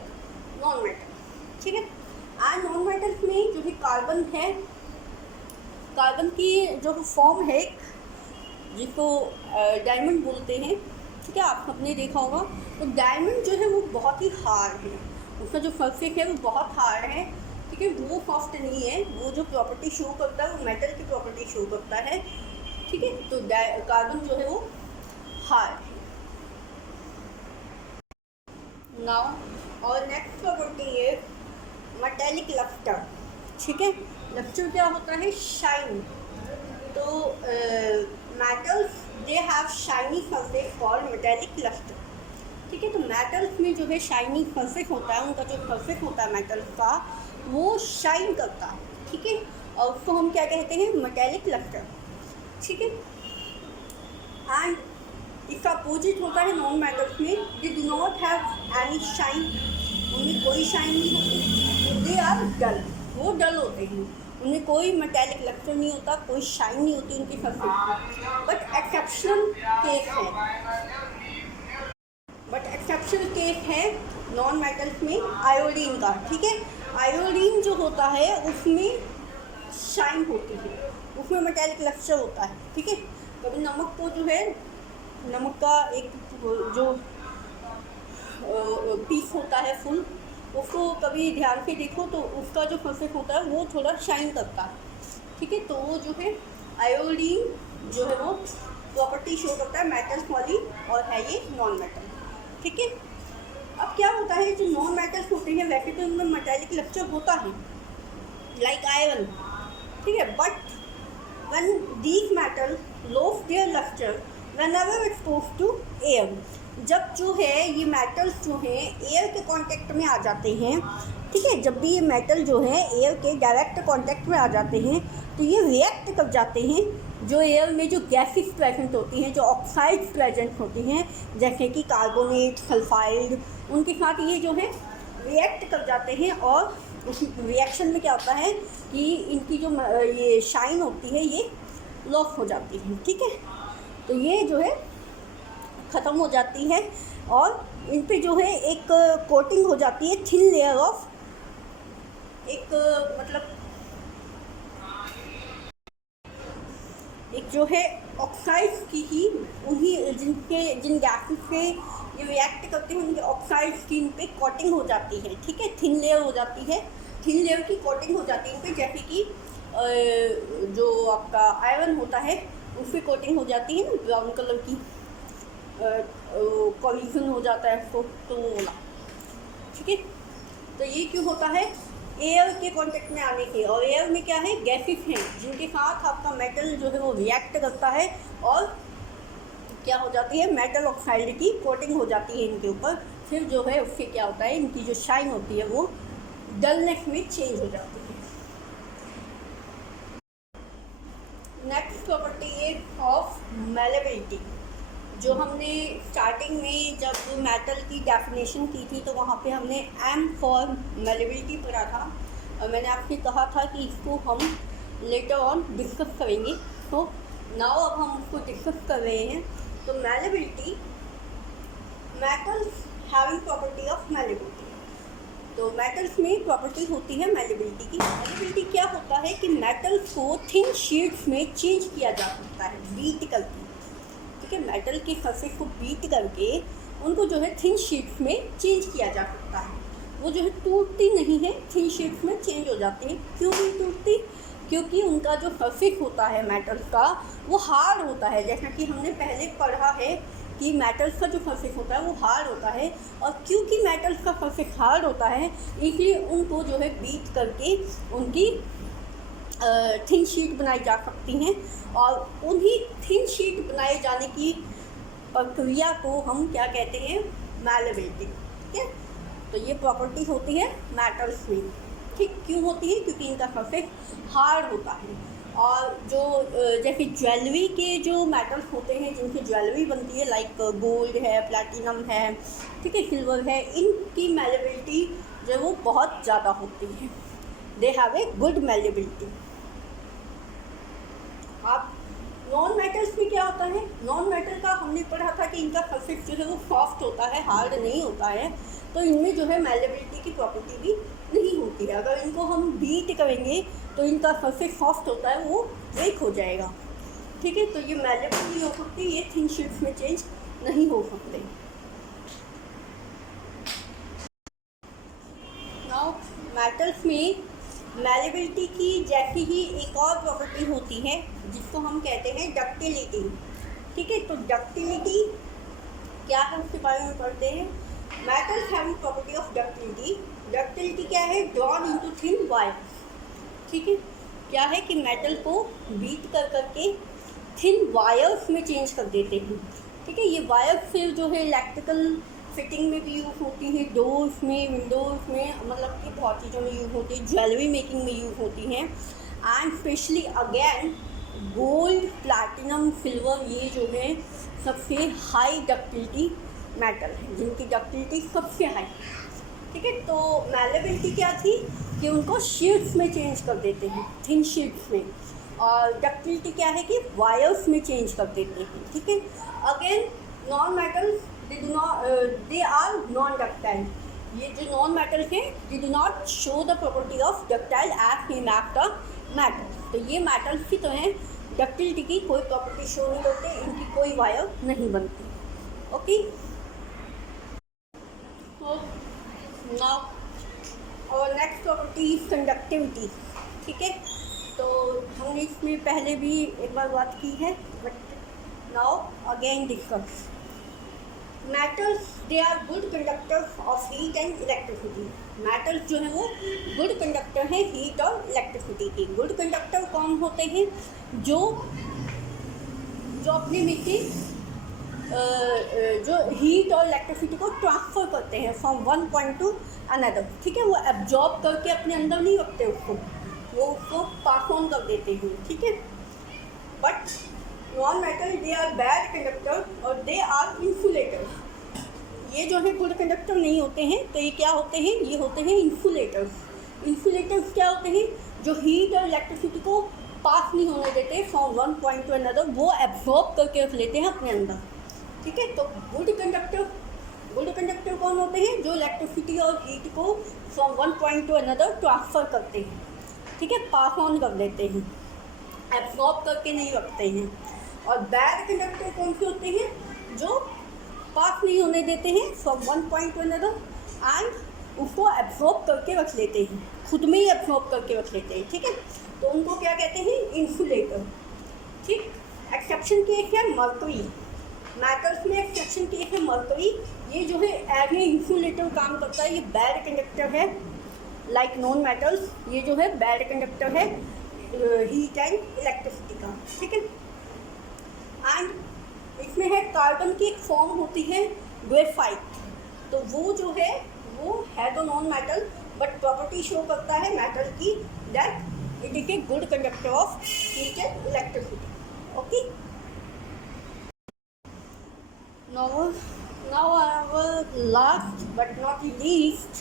non metal. ठीक है, एंड नॉन मेटल्स में जो है कार्बन है, कार्बन की जो फॉर्म है जिसको डायमंड बोलते हैं. ठीक है, आप सबने देखा होगा. तो डायमंड जो है वो बहुत ही हार्ड है, उसका जो सरफेस है वो बहुत हार्ड है. ठीक है, वो सॉफ्ट नहीं है। वो जो प्रॉपर्टी शो करता है वो मेटल की प्रॉपर्टी शो करता है। ठीक है, तो कार्बन जो है वो हार्ड है। नाउ और नेक्स्ट प्रॉपर्टी है मेटेलिक लस्टर। ठीक है, लस्टर क्या होता है? शाइन। तो metals they have shiny surface called metallic lustre. ठीक है, तो मेटल्स में जो है शाइनी सरफेस होता है, उनका जो सरफेस होता है मेटल्स का वो शाइन करता है। ठीक है, और उसको हम क्या कहते हैं? Metallic lustre. ठीक है, एंड इसका अपोजिट होता है नॉन मेटल्स में, दे do not have any shine, उनमें कोई शाइन नहीं होती, दे आर डल, वो डल होते हैं, उनमें कोई मेटेलिक लस्टर नहीं होता, कोई शाइन नहीं होती उनकी सरफेस में। बट एक्सेप्शनल केस है, नॉन मेटल्स में आयोडीन का। ठीक है, आयोडीन जो होता है उसमें शाइन होती है, उसमें मेटेलिक लस्टर होता है। ठीक है, कभी नमक को जो है, नमक का एक जो पीस होता है फुल, उसको कभी ध्यान से देखो तो उसका जो सरफेस होता है वो थोड़ा शाइन करता है। ठीक है, तो वो जो है आयोडीन जो है वो प्रॉपर्टी शो करता है मेटल्स वाली, और है ये नॉन मेटल। ठीक है, अब क्या होता है, जो नॉन मेटल्स होते हैं वैसे तो उनमें मेटेलिक लस्टर होता है लाइक आयरन। ठीक है, but when these metals lose their luster whenever exposed to air, जब जो है ये मेटल्स जो हैं एयर के कांटेक्ट में आ जाते हैं। ठीक है, जब भी ये मेटल जो है एयर के डायरेक्ट कांटेक्ट में आ जाते हैं तो ये रिएक्ट कर जाते हैं, जो एयर में जो गैसेस प्रेजेंट होती हैं, जो ऑक्साइड्स प्रेजेंट होती हैं जैसे कि कार्बोनेट, सल्फाइड, उनके साथ ये जो है रिएक्ट कर जाते हैं, और उस रिएक्शन में क्या होता है कि इनकी जो ये शाइन होती है ये लॉस हो जाती है। ठीक है, तो ये जो है ख़त्म हो जाती है, और इन पे जो है एक कोटिंग हो जाती है, थिन लेयर ऑफ एक मतलब एक जो है ऑक्साइड्स की ही, उन्हीं जिन गैसेस से ये रिएक्ट करते हैं उनके ऑक्साइड्स की इन पे कोटिंग हो जाती है। ठीक है, थिन लेयर हो जाती है, थिन लेयर की कोटिंग हो जाती है इन पे, जैसे कि जो आपका आयरन होता है उस पर कोटिंग हो जाती है ना, ब्राउन कलर की कोलिजन हो जाता है उसको, तो वो वाला। ठीक है, तो ये क्यों होता है? एयर के कांटेक्ट में आने के, और एयर में क्या है? गैसेस हैं जिनके साथ आपका मेटल जो है वो रिएक्ट करता है, और क्या हो जाती है? मेटल ऑक्साइड की कोटिंग हो जाती है इनके ऊपर। फिर जो है उससे क्या होता है, इनकी जो शाइन होती है वो डलनेस में चेंज हो जाती है। Next property is of malleability. जो हमने स्टार्टिंग में जब मेटल की डेफिनेशन की थी तो वहाँ पे हमने एम फॉर मेलेबिलिटी पढ़ा था, और मैंने आपसे कहा था कि इसको हम लेटर ऑन डिस्कस करेंगे। तो नाउ अब हम उसको डिस्कस कर रहे हैं। तो malleability, metals having property of malleability. तो मेटल्स में प्रॉपर्टी होती है मेलेबिलिटी की। मेलेबिलिटी क्या होता है कि मेटल्स को थिन शीट्स में चेंज किया जा सकता है बीट करके। ठीक है, मेटल के सरफेस को बीट करके उनको जो है थिन शीट्स में चेंज किया जा सकता है। वो जो है टूटती नहीं है, थिन शीट्स में चेंज हो जाती है। क्यों नहीं टूटती? क्योंकि उनका जो सरफेस होता है मेटल्स का वो हार्ड होता है। जैसा कि हमने पहले पढ़ा है कि मेटल्स का जो सरफेस होता है वो हार्ड होता है, और क्योंकि मेटल्स का सरफेस हार्ड होता है इसलिए उनको जो है बीट करके उनकी थिन शीट बनाई जा सकती हैं, और उन्हीं थिन शीट बनाए जाने की प्रक्रिया को हम क्या कहते हैं? मेलेबिलिटी। ठीक है, तो ये प्रॉपर्टी होती है मेटल्स में। ठीक, क्यों होती है? क्योंकि इनका सरफेस हार्ड होता है। और जो जैसे ज्वेलरी के जो मेटल्स होते हैं जिनकी ज्वेलरी बनती है, लाइक गोल्ड है, प्लैटिनम है, ठीक है, सिल्वर है, इनकी मेलेबिलिटी जो वो बहुत ज़्यादा होती है। They have a good malleability. आप नॉन मेटल्स में क्या होता है? नॉन मेटल का हमने पढ़ा था कि इनका सरफेस जो है वो सॉफ्ट होता है, हार्ड नहीं होता है, तो इनमें जो है मेलेबिलिटी की प्रॉपर्टी भी नहीं होती है। अगर इनको हम बीट करेंगे तो इनका सरफेस सॉफ्ट होता है वो ब्रेक हो जाएगा। ठीक है, तो ये मेलेबल नहीं हो सकती, ये थिन शीट्स में चेंज नहीं हो सकते। नाउ मेटल्स में मैलेबिलिटी की जैसी ही एक और प्रॉपर्टी होती है जिसको हम कहते हैं डक्टिलिटी। ठीक है, तो डक्टिलिटी क्या है उसके बारे में पढ़ते हैं। Metals having property of ductility. Ductility क्या है? Drawn into thin wire. ठीक है, क्या है कि मेटल को बीट कर करके थिन वायर्स में चेंज कर देते हैं। ठीक है, ये वायर्स फिर जो है इलेक्ट्रिकल फिटिंग में भी यूज़ होती हैं, डोर्स में, विंडोज़ में, मतलब कि बहुत चीज़ों में यूज़ होती है, ज्वेलरी मेकिंग में यूज़ होती हैं। And specially again gold, platinum, silver, ये जो है सबसे हाई डक्टिलिटी मेटल है, जिनकी डक्टिलिटी सबसे हाई। ठीक है, तो मैलेबिलिटी क्या थी कि उनको शीट्स में चेंज कर देते हैं, थिन शीट्स में। और डक्टिलिटी क्या है कि वायर्स में चेंज कर देते हैं। ठीक है, again non metals they are non ductile. ये जो नॉन मेटल्स हैं they do not show the property of ductile as in at the metal. तो ये मेटल्स की तो हैं, डक्टिलिटी की कोई प्रॉपर्टी शो नहीं करते, इनकी कोई वायर नहीं बनती। ओके, नाउ और नेक्स्ट प्रॉपर्टी इज कंडक्टिविटी। ठीक है, तो हमने इसमें पहले भी एक बार बात की है, but now again discuss. Metals they are good conductors of heat and electricity. Metals जो है वो गुड कंडक्टर हैं हीट और इलेक्ट्रिसिटी के। गुड कंडक्टर कौन होते हैं? जो अपने में से जो हीट और इलेक्ट्रिसिटी को ट्रांसफ़र करते हैं from one point two another. ठीक है, वो एब्जॉर्ब करके अपने अंदर नहीं रखते उसको, वो उसको पास ऑन कर देते हैं। ठीक है, but non metal they are bad conductor और दे आर इंसुलेटर्स। ये जो है गुड कंडक्टर नहीं होते हैं, तो ये क्या होते हैं? ये होते हैं इंसुलेटर्स। इंसुलेटर्स क्या होते हैं? जो हीट और इलेक्ट्रिसिटी को पास नहीं होने देते from one point two another, वो एब्जॉर्ब करके रख लेते हैं अपने अंदर। ठीक है, तो गुड कंडक्टर कौन होते हैं? जो इलेक्ट्रिसिटी और हीट को from one point two another transfer करते हैं। ठीक है, पास ऑन कर देते हैं, एब्जॉर्ब करके नहीं रखते हैं। और बैड कंडक्टर कौन से होते हैं? जो पास नहीं होने देते हैं from one point two another and उसको एब्जॉर्ब करके रख लेते हैं, खुद में ही एब्जॉर्ब करके रख लेते हैं। ठीक है, तो उनको क्या कहते हैं? इंसुलेटर। ठीक, एक्सेप्शन केस है मर्करी। मेटल्स में एक्सेप्शन केस है मर्करी। ये जो है एज ए इंसुलेटर काम करता है, ये बैड कंडक्टर है लाइक नॉन मेटल्स। ये जो है बैड कंडक्टर है हीट एंड इलेक्ट्रिसिटी का। ठीक है, एंड इसमें है कार्बन की एक फॉर्म होती है ग्रेफाइट, तो वो जो है वो है तो non metal but property show करता है मेटल की, that it is a good conductor of heat and electricity. Okay, now our last but not least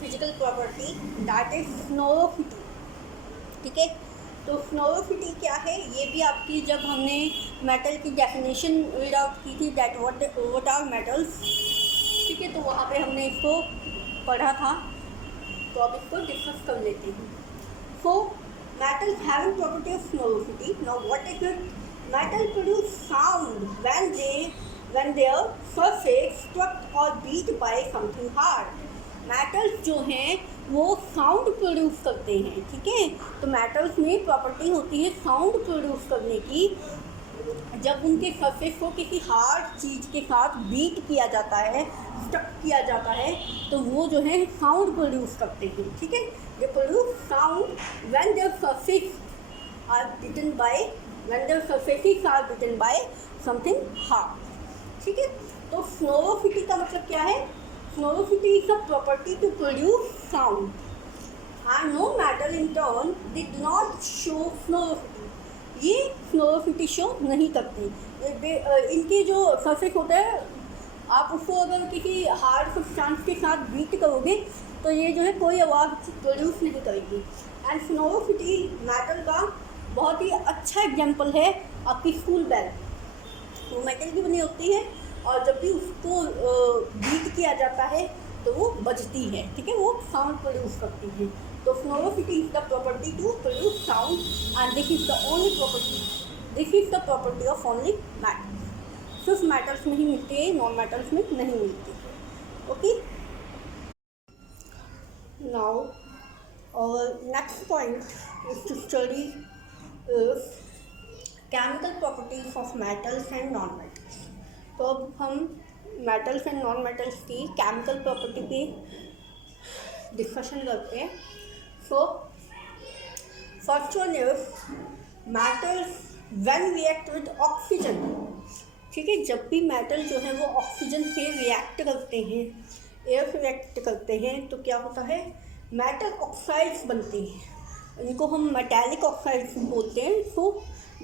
physical property, that is snorosity। ठीक है, तो स्नोरोफिटी क्या है? ये भी आपकी जब हमने मेटल की डेफिनेशन रीड आउट की थी, दैट व्हाट आर मेटल्स। ठीक है, तो वहाँ पे हमने इसको पढ़ा था, तो अब इसको डिस्कस कर लेते हैं। So metals having property of sonority. Now what is it? Metal produce sound when their surface struck or beat by something hard। मेटल्स जो हैं वो साउंड प्रोड्यूस करते हैं। ठीक है, तो मेटल्स में प्रॉपर्टी होती है साउंड प्रोड्यूस करने की। जब उनके सरफेस को किसी हार्ड चीज़ के साथ बीट किया जाता है, स्टक किया जाता है, तो वो जो है साउंड प्रोड्यूस करते हैं। ठीक है, they produce sound when their surface are beaten by something hard. ठीक है, तो स्नोरोफिटी का मतलब क्या है? Sonority is a property to produce sound and no metal in turn did not show sonority. ये स्नोरोफिटी शो नहीं करते। इनके जो सरफेस होता है, आप उसको अगर किसी हार्ड सब्सटेंस के साथ बीट करोगे तो ये जो है कोई आवाज़ प्रोड्यूस नहीं करेगी। एंड स्नोरोफिटी मेटल का बहुत ही अच्छा एग्जाम्पल है आपकी स्कूल बेल। वो मेटल की बनी होती है और जब भी उसको बीट किया जाता है तो वो बजती है। ठीक है, वो साउंड प्रोड्यूस करती है। तो sonority is the property to produce sound and this is the property of only metals. सिर्फ मेटल्स में ही मिलती है, नॉन मेटल्स में नहीं मिलती। ओके, नाउ और next point is to study chemical properties of metals and non metals. तो अब हम मेटल्स एंड नॉन मेटल्स की केमिकल प्रॉपर्टी पे डिस्कशन करते हैं। So first one is metals when react with oxygen. ठीक है, जब भी मेटल जो है वो ऑक्सीजन से रिएक्ट करते हैं, एयर से रिएक्ट करते हैं, तो क्या होता है, मेटल ऑक्साइड्स बनती हैं। इनको हम मेटालिक ऑक्साइड्स बोलते हैं। So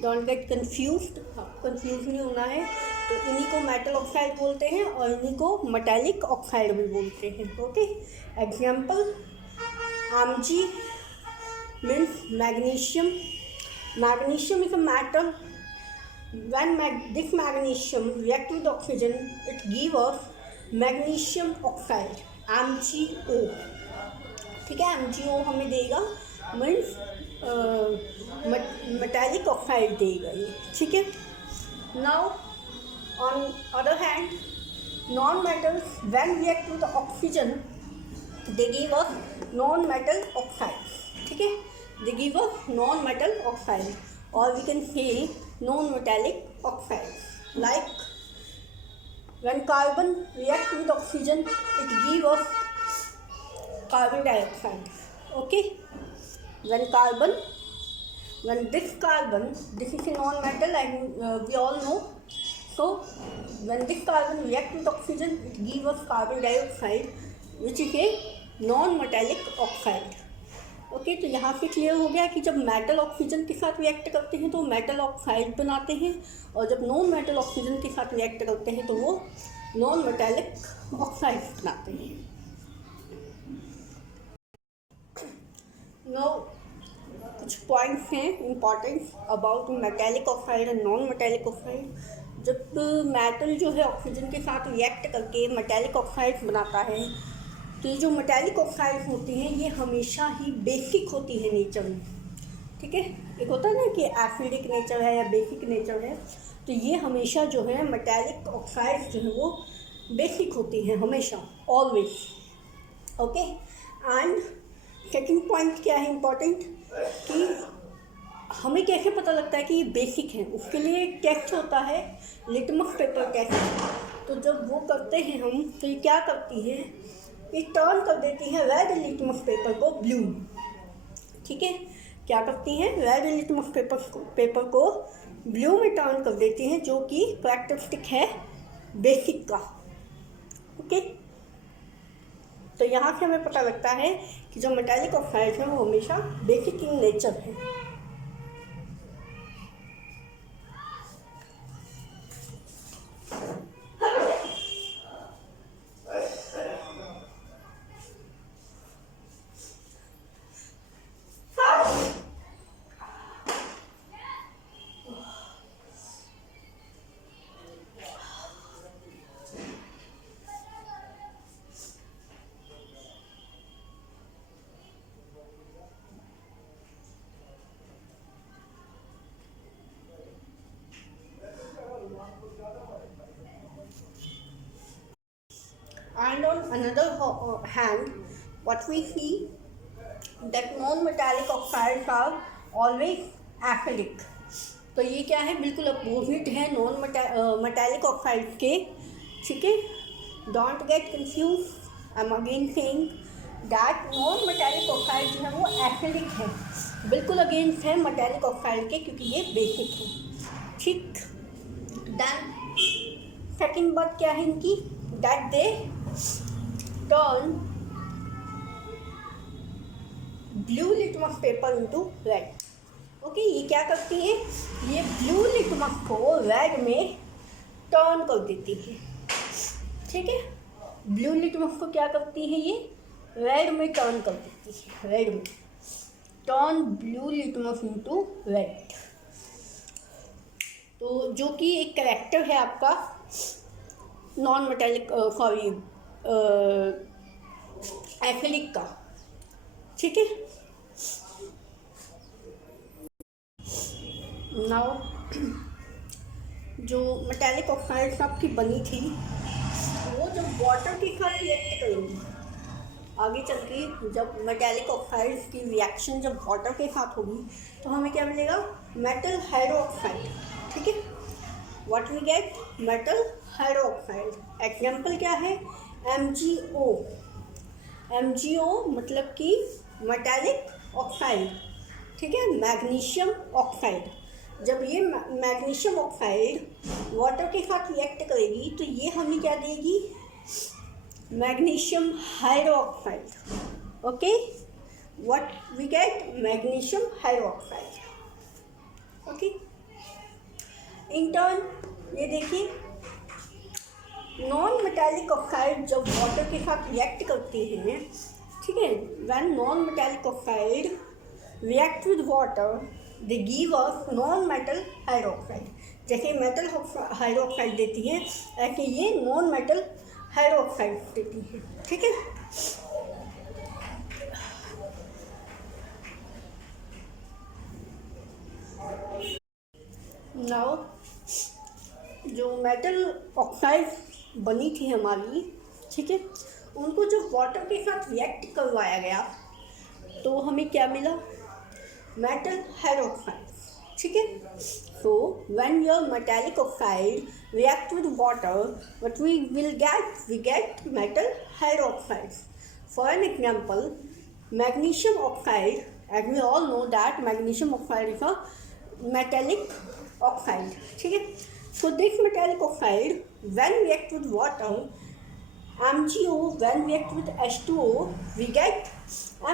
don't get confused, confuse नहीं होना है। तो इन्हीं को मेटल ऑक्साइड बोलते हैं और इन्हीं को मेटालिक ऑक्साइड भी बोलते हैं। Okay, example Mg means magnesium. Magnesium is a metal. When this magnesium react with oxygen, it give us magnesium oxide, MgO। ठीक है, MgO हमें देगा, मीन्स मेटालिक ऑक्साइड देगा ये। ठीक है, now on other hand non metals when react with oxygen they give us non metal oxide. ठीक है, they give us non metal oxide, और we can say non-metallic oxides. Like when carbon react with oxygen, it gives us carbon dioxide. Okay, when this carbon, this is a non-metal and we all know. So when this carbon react with oxygen, it gives us carbon dioxide, which is a non-metallic oxide. Okay, तो यहाँ से क्लियर हो गया कि जब मेटल ऑक्सीजन के साथ रिएक्ट करते हैं तो मेटल ऑक्साइड बनाते हैं, और जब नॉन मेटल ऑक्सीजन के साथ रिएक्ट करते हैं तो वो नॉन मेटालिक ऑक्साइड बनाते हैं। नो कुछ पॉइंट्स हैं इम्पॉर्टेंट अबाउट मेटालिक ऑक्साइड और नॉन मेटालिक ऑक्साइड। जब मेटल जो है ऑक्सीजन के साथ रिएक्ट करके मेटालिक ऑक्साइड बनाता है, तो ये जो मेटालिक ऑक्साइड्स होती हैं ये हमेशा ही बेसिक होती है नेचर में। ठीक है, एक होता है ना कि एसिडिक नेचर है या बेसिक नेचर है, तो ये हमेशा जो है मेटालिक ऑक्साइड्स जो है वो बेसिक होती हैं हमेशा, always. Okay, and second point क्या है इम्पोर्टेंट, कि हमें कैसे पता लगता है कि ये बेसिक है। उसके लिए एक टेस्ट होता है, लिटमस पेपर टेस्ट। तो जब वो करते हैं हम, तो ये क्या करती है, ये टर्न कर देती हैं रेड लिटमस पेपर को ब्लू। ठीक है, क्या करती हैं, रेड लिटमस पेपर को ब्लू में टर्न कर देती हैं, जो कि कैरेक्टरिस्टिक है बेसिक का। ओके, तो यहाँ से हमें पता लगता है कि जो मेटालिक ऑक्साइड है वो हमेशा बेसिक इन नेचर है। And on another hand, what we see that non-metallic oxides are always acidic। तो ये क्या है, बिल्कुल अपोजिट है नॉन मेटालिक ऑक्साइड के। ठीक है, don't get confuse, I am again saying that non metallic oxide जो है वो एसिडिक है, बिल्कुल अगेंस्ट है मेटालिक ऑक्साइड के, क्योंकि ये बेसिक है। ठीक, देन सेकंड बात क्या है इनकी, that they turn blue litmus paper into red. Okay, ये क्या करती है, ये ब्लू लिटमस को रेड में टर्न कर देती है। ठीक है, ब्लू लिटमस को क्या करती है, ये रेड में टर्न कर देती है, रेड में turn blue litmus into red. तो जो कि एक कैरेक्टर है आपका नॉन मेटालिक एसिडिक का। ठीक है, नाउ जो मेटालिक ऑक्साइड्स आपकी बनी थी वो जब वाटर के साथ रिएक्ट करेंगी, आगे चल के जब मेटेलिक ऑक्साइड्स की रिएक्शन जब वाटर के साथ होगी तो हमें क्या मिलेगा, मेटल हाइड्रोक्साइड। ठीक है, what we get, metal hydroxide. Example क्या है, MgO। MgO मतलब कि मेटेलिक ऑक्साइड। ठीक है, मैग्नीशियम ऑक्साइड। जब ये मैग्नीशियम ऑक्साइड वाटर के साथ रिएक्ट करेगी तो ये हमें क्या देगी, magnesium hydroxide. Okay, what we get, magnesium hydroxide. Okay, in turn ये देखिए, नॉन मेटेलिक ऑक्साइड जब वाटर के साथ रिएक्ट करती हैं, ठीक है, when non metallic oxide react with water they give us non metal hydroxide. जैसे मेटल हाइड्रोक्साइड देती है ऐसे ये नॉन मेटल हाइड्रोक्साइड देती है। ठीक है, नाउ जो मेटल ऑक्साइड बनी थी हमारी, ठीक है, उनको जो वाटर के साथ रिएक्ट करवाया गया तो हमें क्या मिला, मेटल हाइड्रोक्साइड। ठीक है, so when your metallic oxide react with water, what we get metal hydroxides. For an example, magnesium oxide, as we all know that magnesium oxide is a metallic oxide. ठीक है, so this metallic oxide when react with water, MgO, when react with H2O, we get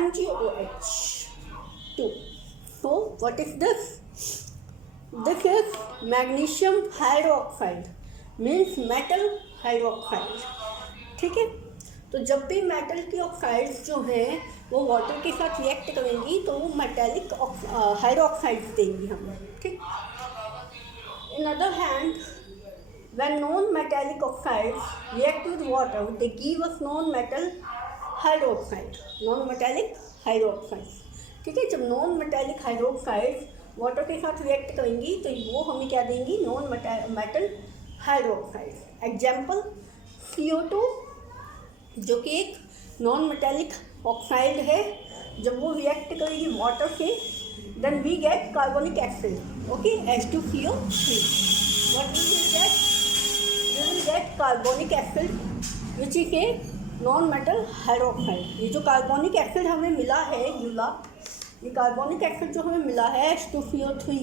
MgOH2. So what is this? This is magnesium hydroxide, means metal hydroxide. ठीक है, तो जब भी मेटल की ऑक्साइड्स जो हैं वो वाटर के साथ रिएक्ट करेंगी तो वो मेटेलिक हाइड्रोक्साइड्स देंगी हमें। ठीक, in other hand, when non-metallic oxides react with water, they give us non-metal hydroxide, non-metallic hydroxide। ठीक है, जब नॉन मेटेलिक हाइड्रोक्साइड वाटर के साथ रिएक्ट करेंगी तो वो हमें क्या देंगी, non metal hydroxide. Example CO2 जो कि एक नॉन मेटेलिक ऑक्साइड है, जब वो रिएक्ट करेगी वाटर से then we get carbonic acid. Okay, H2CO3। What we will get, we will get carbonic acid which is a non metal hydroxide. ये जो कार्बोनिक एसिड हमें मिला है ये कार्बोनिक एसिड जो हमें मिला है H2CO3,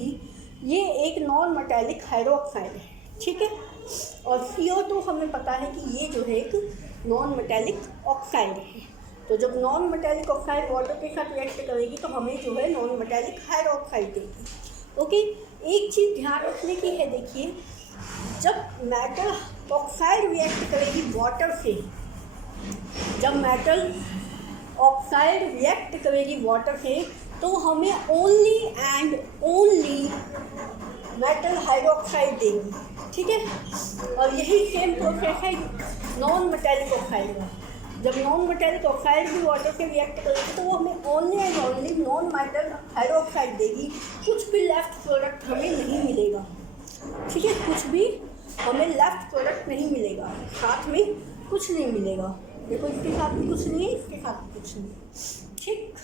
ये एक नॉन मेटेलिक हाइड्रोक्साइड है। ठीक है, और CO2 हमें पता है कि ये जो है एक नॉन मेटेलिक ऑक्साइड है। तो जब नॉन मेटेलिक ऑक्साइड वाटर के साथ रिएक्ट करेगी तो हमें जो है नॉन मेटेलिक हाइड्रोक्साइड देगी। ओके, एक चीज़ ध्यान रखने की है, देखिए जब मेटल ऑक्साइड रिएक्ट करेगी वाटर से, जब मेटल ऑक्साइड रिएक्ट करेगी वाटर से तो हमें only and only metal hydroxide देगी। ठीक है, और यही सेम प्रोसेस है नॉन मेटेलिक ऑक्साइड का। जब नॉन मेटेलिक ऑक्साइड भी वाटर से रिएक्ट करेगी तो वो हमें only and only non metal hydroxide देगी, कुछ भी लेफ्ट प्रोडक्ट हमें नहीं मिलेगा। ठीक है, कुछ भी हमें लेफ्ट प्रोडक्ट नहीं मिलेगा, साथ में कुछ नहीं मिलेगा। देखो इसके साथ भी कुछ नहीं है, इसके साथ भी कुछ नहीं। ठीक,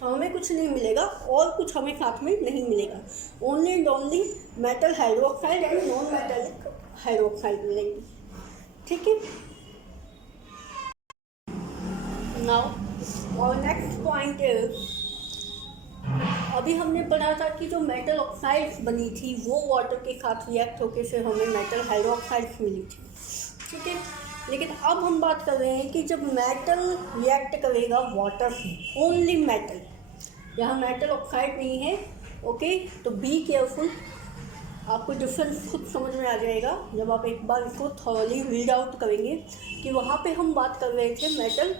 तो हमें कुछ नहीं मिलेगा और कुछ हमें साथ में नहीं मिलेगा, only and only metal hydroxide and non metallic hydroxide मिलेंगी। ठीक है, नाउ और नेक्स्ट पॉइंट इज, अभी हमने पढ़ा था कि जो मेटल ऑक्साइड्स बनी थी वो वाटर के साथ रिएक्ट होकर से हमें मेटल हाइड्रोक्साइड्स मिली थी। ठीक है, लेकिन अब हम बात कर रहे हैं कि जब मेटल रिएक्ट करेगा वाटर से, ओनली मेटल, यहाँ मेटल ऑक्साइड नहीं है। ओके, तो बी केयरफुल, आपको डिफरेंस खुद समझ में आ जाएगा जब आप एक बार इसको थॉरली रीड आउट करेंगे कि वहाँ पे हम बात कर रहे थे मेटल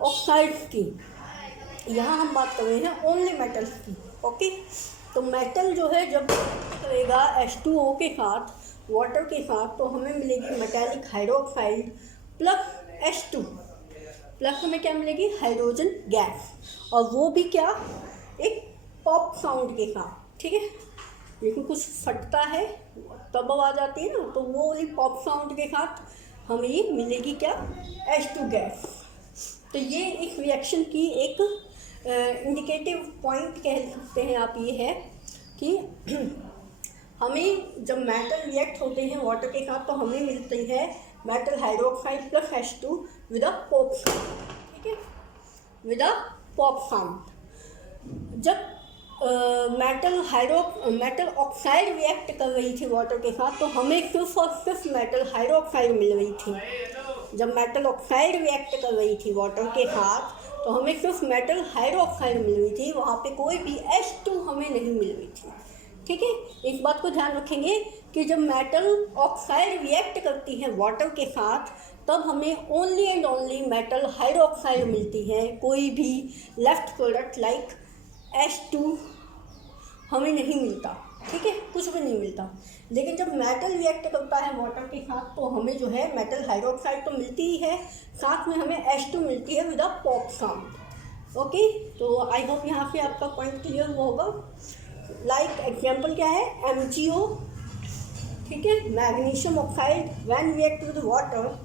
ऑक्साइड्स की, यहाँ हम बात कर रहे हैं ओनली मेटल्स की। ओके, तो मेटल जो है जब करेगा H2O के साथ, वाटर के साथ, तो हमें मिलेगी metallic hydroxide plus H2 plus हमें क्या मिलेगी, हाइड्रोजन गैस, और वो भी क्या, एक पॉप साउंड के साथ। ठीक है, लेकिन कुछ फटता है तब आवाज़ आती है ना, तो वो पॉप साउंड के साथ हमें ये मिलेगी क्या, H2 गैस। तो ये एक रिएक्शन की एक इंडिकेटिव पॉइंट कह सकते हैं आप, ये है कि हमें जब मेटल रिएक्ट होते हैं वाटर के साथ तो हमें मिलती है metal hydroxide plus H2 with a pop sound, ठीक है, विद अ पॉप साउंड। जब मेटल ऑक्साइड रिएक्ट कर रही थी वाटर के साथ तो हमें सिर्फ और सिर्फ मेटल हाइड्रोक्साइड मिल रही थी। जब मेटल ऑक्साइड रिएक्ट कर रही थी वाटर के साथ तो हमें सिर्फ मेटल हाइड्रोक्साइड मिल रही थी, वहाँ पे कोई भी H2 हमें नहीं मिल रही थी, ठीक है। इस बात को ध्यान रखेंगे कि जब मेटल ऑक्साइड रिएक्ट करती है वाटर के साथ तब हमें only and only metal hydroxide मिलती है, कोई भी लेफ्ट प्रोडक्ट लाइक H2 हमें नहीं मिलता, ठीक है, कुछ भी नहीं मिलता। लेकिन जब मेटल रिएक्ट करता है वाटर के साथ तो हमें जो है मेटल हाइड्रोक्साइड तो मिलती ही है, साथ में हमें H2 मिलती है with a pop sound. Okay, तो आई होप यहाँ से आपका पॉइंट क्लियर हुआ होगा। लाइक एग्जाम्पल क्या है, MgO, ठीक है, magnesium oxide when react with water,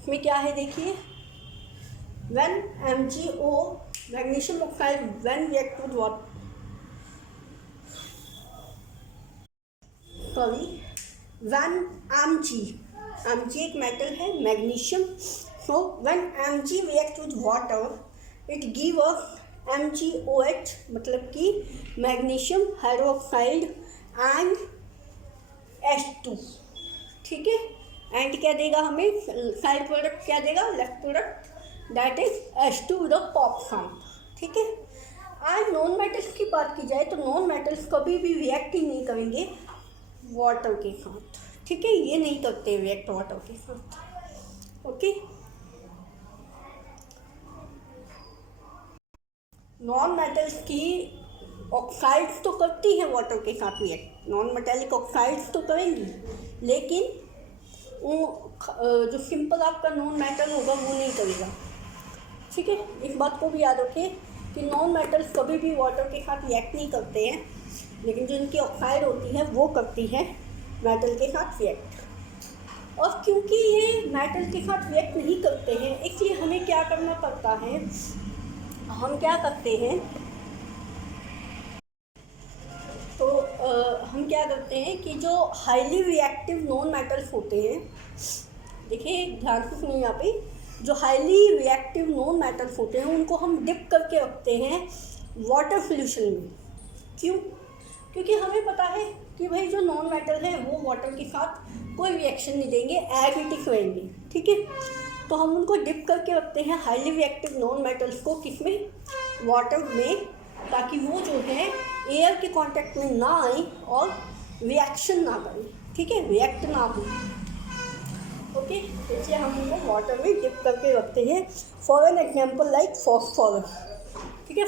इसमें क्या है देखिए, when MgO magnesium oxide when react with water, sorry, when Mg एक मेटल है magnesium, so when Mg react with water it give us MgOH, मतलब कि मैग्नीशियम हाइड्रोक्साइड एंड H2, ठीक है। एंड क्या देगा हमें, साइड प्रोडक्ट क्या देगा, left product that is H2 with a pop sound, ठीक है। आज नॉन मेटल्स की बात की जाए तो नॉन मेटल्स कभी भी रिएक्ट ही नहीं करेंगे वाटर के साथ, ठीक है, ये नहीं करते रिएक्ट वाटर के साथ, ओके। नॉन मेटल्स की ऑक्साइड्स तो करती है वाटर के साथ रिएक्ट, नॉन मेटेलिक ऑक्साइड्स तो करेंगी, लेकिन वो जो सिंपल आपका नॉन मेटल होगा वो नहीं करेगा, ठीक है। इस बात को भी याद रखें कि नॉन मेटल्स कभी भी वाटर के साथ रिएक्ट नहीं करते हैं, लेकिन जो इनकी ऑक्साइड होती है वो करती है मेटल के साथ रिएक्ट। और क्योंकि ये मेटल के साथ रिएक्ट नहीं करते हैं इसलिए हमें क्या करना पड़ता है, हम क्या करते हैं, तो हम क्या करते हैं कि जो हाईली रिएक्टिव नॉन मेटल्स होते हैं, देखिए ध्यान से सुनिए यहाँ पे, जो हाईली रिएक्टिव नॉन मेटल्स होते हैं उनको हम डिप करके रखते हैं वाटर सोल्यूशन में। क्यों? क्योंकि हमें पता है कि भाई जो नॉन मेटल है वो वाटर के साथ कोई रिएक्शन नहीं देंगे, एज इट इज रहेंगे, ठीक है। तो हम उनको डिप करके रखते हैं हाईली रिएक्टिव नॉन मेटल्स को, किसमें, वाटर में, ताकि वो जो है एयर के कांटेक्ट में ना आए और रिएक्शन ना करें, ठीक है, रिएक्ट ना हो, ओके। इसलिए हम उनको वाटर में डिप करके रखते हैं। For an example like phosphorus, ठीक है,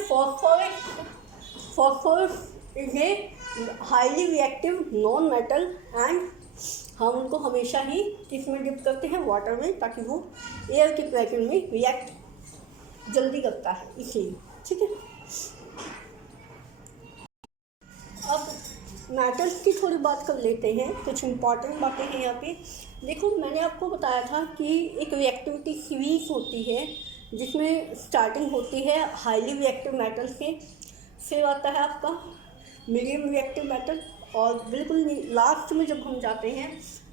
phosphorus is a highly reactive non metal and हम उनको हमेशा ही इसमें डिप करते हैं वाटर में, ताकि वो एयर के प्रेजेंस में रिएक्ट जल्दी करता है, इसलिए, ठीक है। अब मेटल्स की थोड़ी बात कर लेते हैं, कुछ इंपॉर्टेंट बातें हैं यहाँ पे। देखो मैंने आपको बताया था कि एक रिएक्टिविटी सीरीज होती है जिसमें स्टार्टिंग होती है हाईली रिएक्टिव मेटल्स के, फिर आता है आपका मीडियम रिएक्टिव मेटल, और बिल्कुल लास्ट में जब हम जाते हैं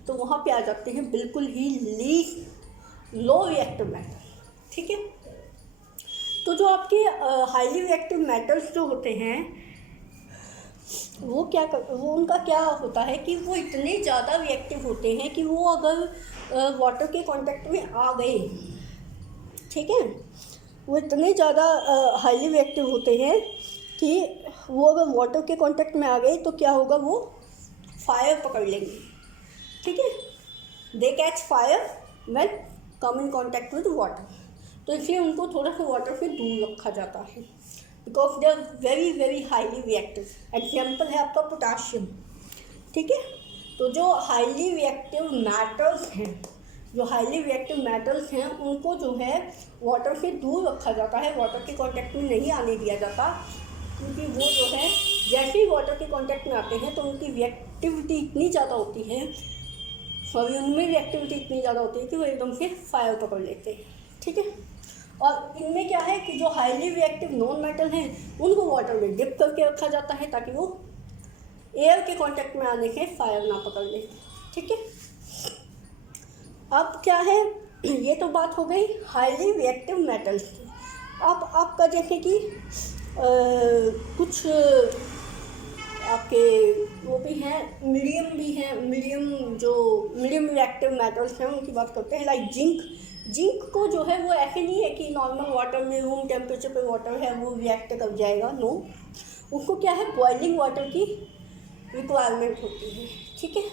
तो वहाँ पे आ जाते हैं बिल्कुल ही लीस्ट लो रिएक्टिव मेटल, ठीक है। तो जो आपके हाईली रिएक्टिव मेटल्स जो होते हैं वो उनका क्या होता है कि वो इतने ज़्यादा रिएक्टिव होते हैं कि वो अगर वाटर के कांटेक्ट में आ गए, ठीक है, वो इतने ज़्यादा हाईली रिएक्टिव होते हैं कि वो अगर वाटर के कांटेक्ट में आ गए तो क्या होगा, वो फायर पकड़ लेंगे, ठीक है, they catch fire when come in contact with water. तो इसलिए उनको थोड़ा सा वाटर से दूर रखा जाता है, because they are very very highly reactive. Example है आपका पोटाशियम, ठीक है। तो जो हाईली रिएक्टिव मेटल्स हैं, जो हाईली रिएक्टिव मेटल्स हैं उनको जो है वाटर से दूर रखा जाता है, वाटर के कांटेक्ट में नहीं आने दिया जाता, क्योंकि वो जो है जैसे ही वाटर के कांटेक्ट में आते हैं तो उनकी रिएक्टिविटी इतनी ज़्यादा होती है, उनमें रिएक्टिविटी इतनी ज़्यादा होती है कि वो एकदम से फायर पकड़ लेते हैं, ठीक है। और इनमें क्या है कि जो हाईली रिएक्टिव नॉन मेटल हैं उनको वाटर में डिप करके रखा जाता है ताकि वो एयर के कांटेक्ट में आने के फायर ना पकड़ ले। ठीक है, अब क्या है, ये तो बात हो गई हाईली रिएक्टिव मेटल्स की। अब आपका जैसे कि कुछ आपके वो भी हैं, मीडियम भी हैं, मीडियम रिएक्टिव मेटल्स हैं उनकी बात करते हैं। लाइक जिंक को जो है वो ऐसे नहीं है कि नॉर्मल वाटर में रूम टेम्परेचर पे वाटर है वो रिएक्ट कर जाएगा, नो, उसको क्या है बॉइलिंग वाटर की रिक्वायरमेंट होती है। ठीक है,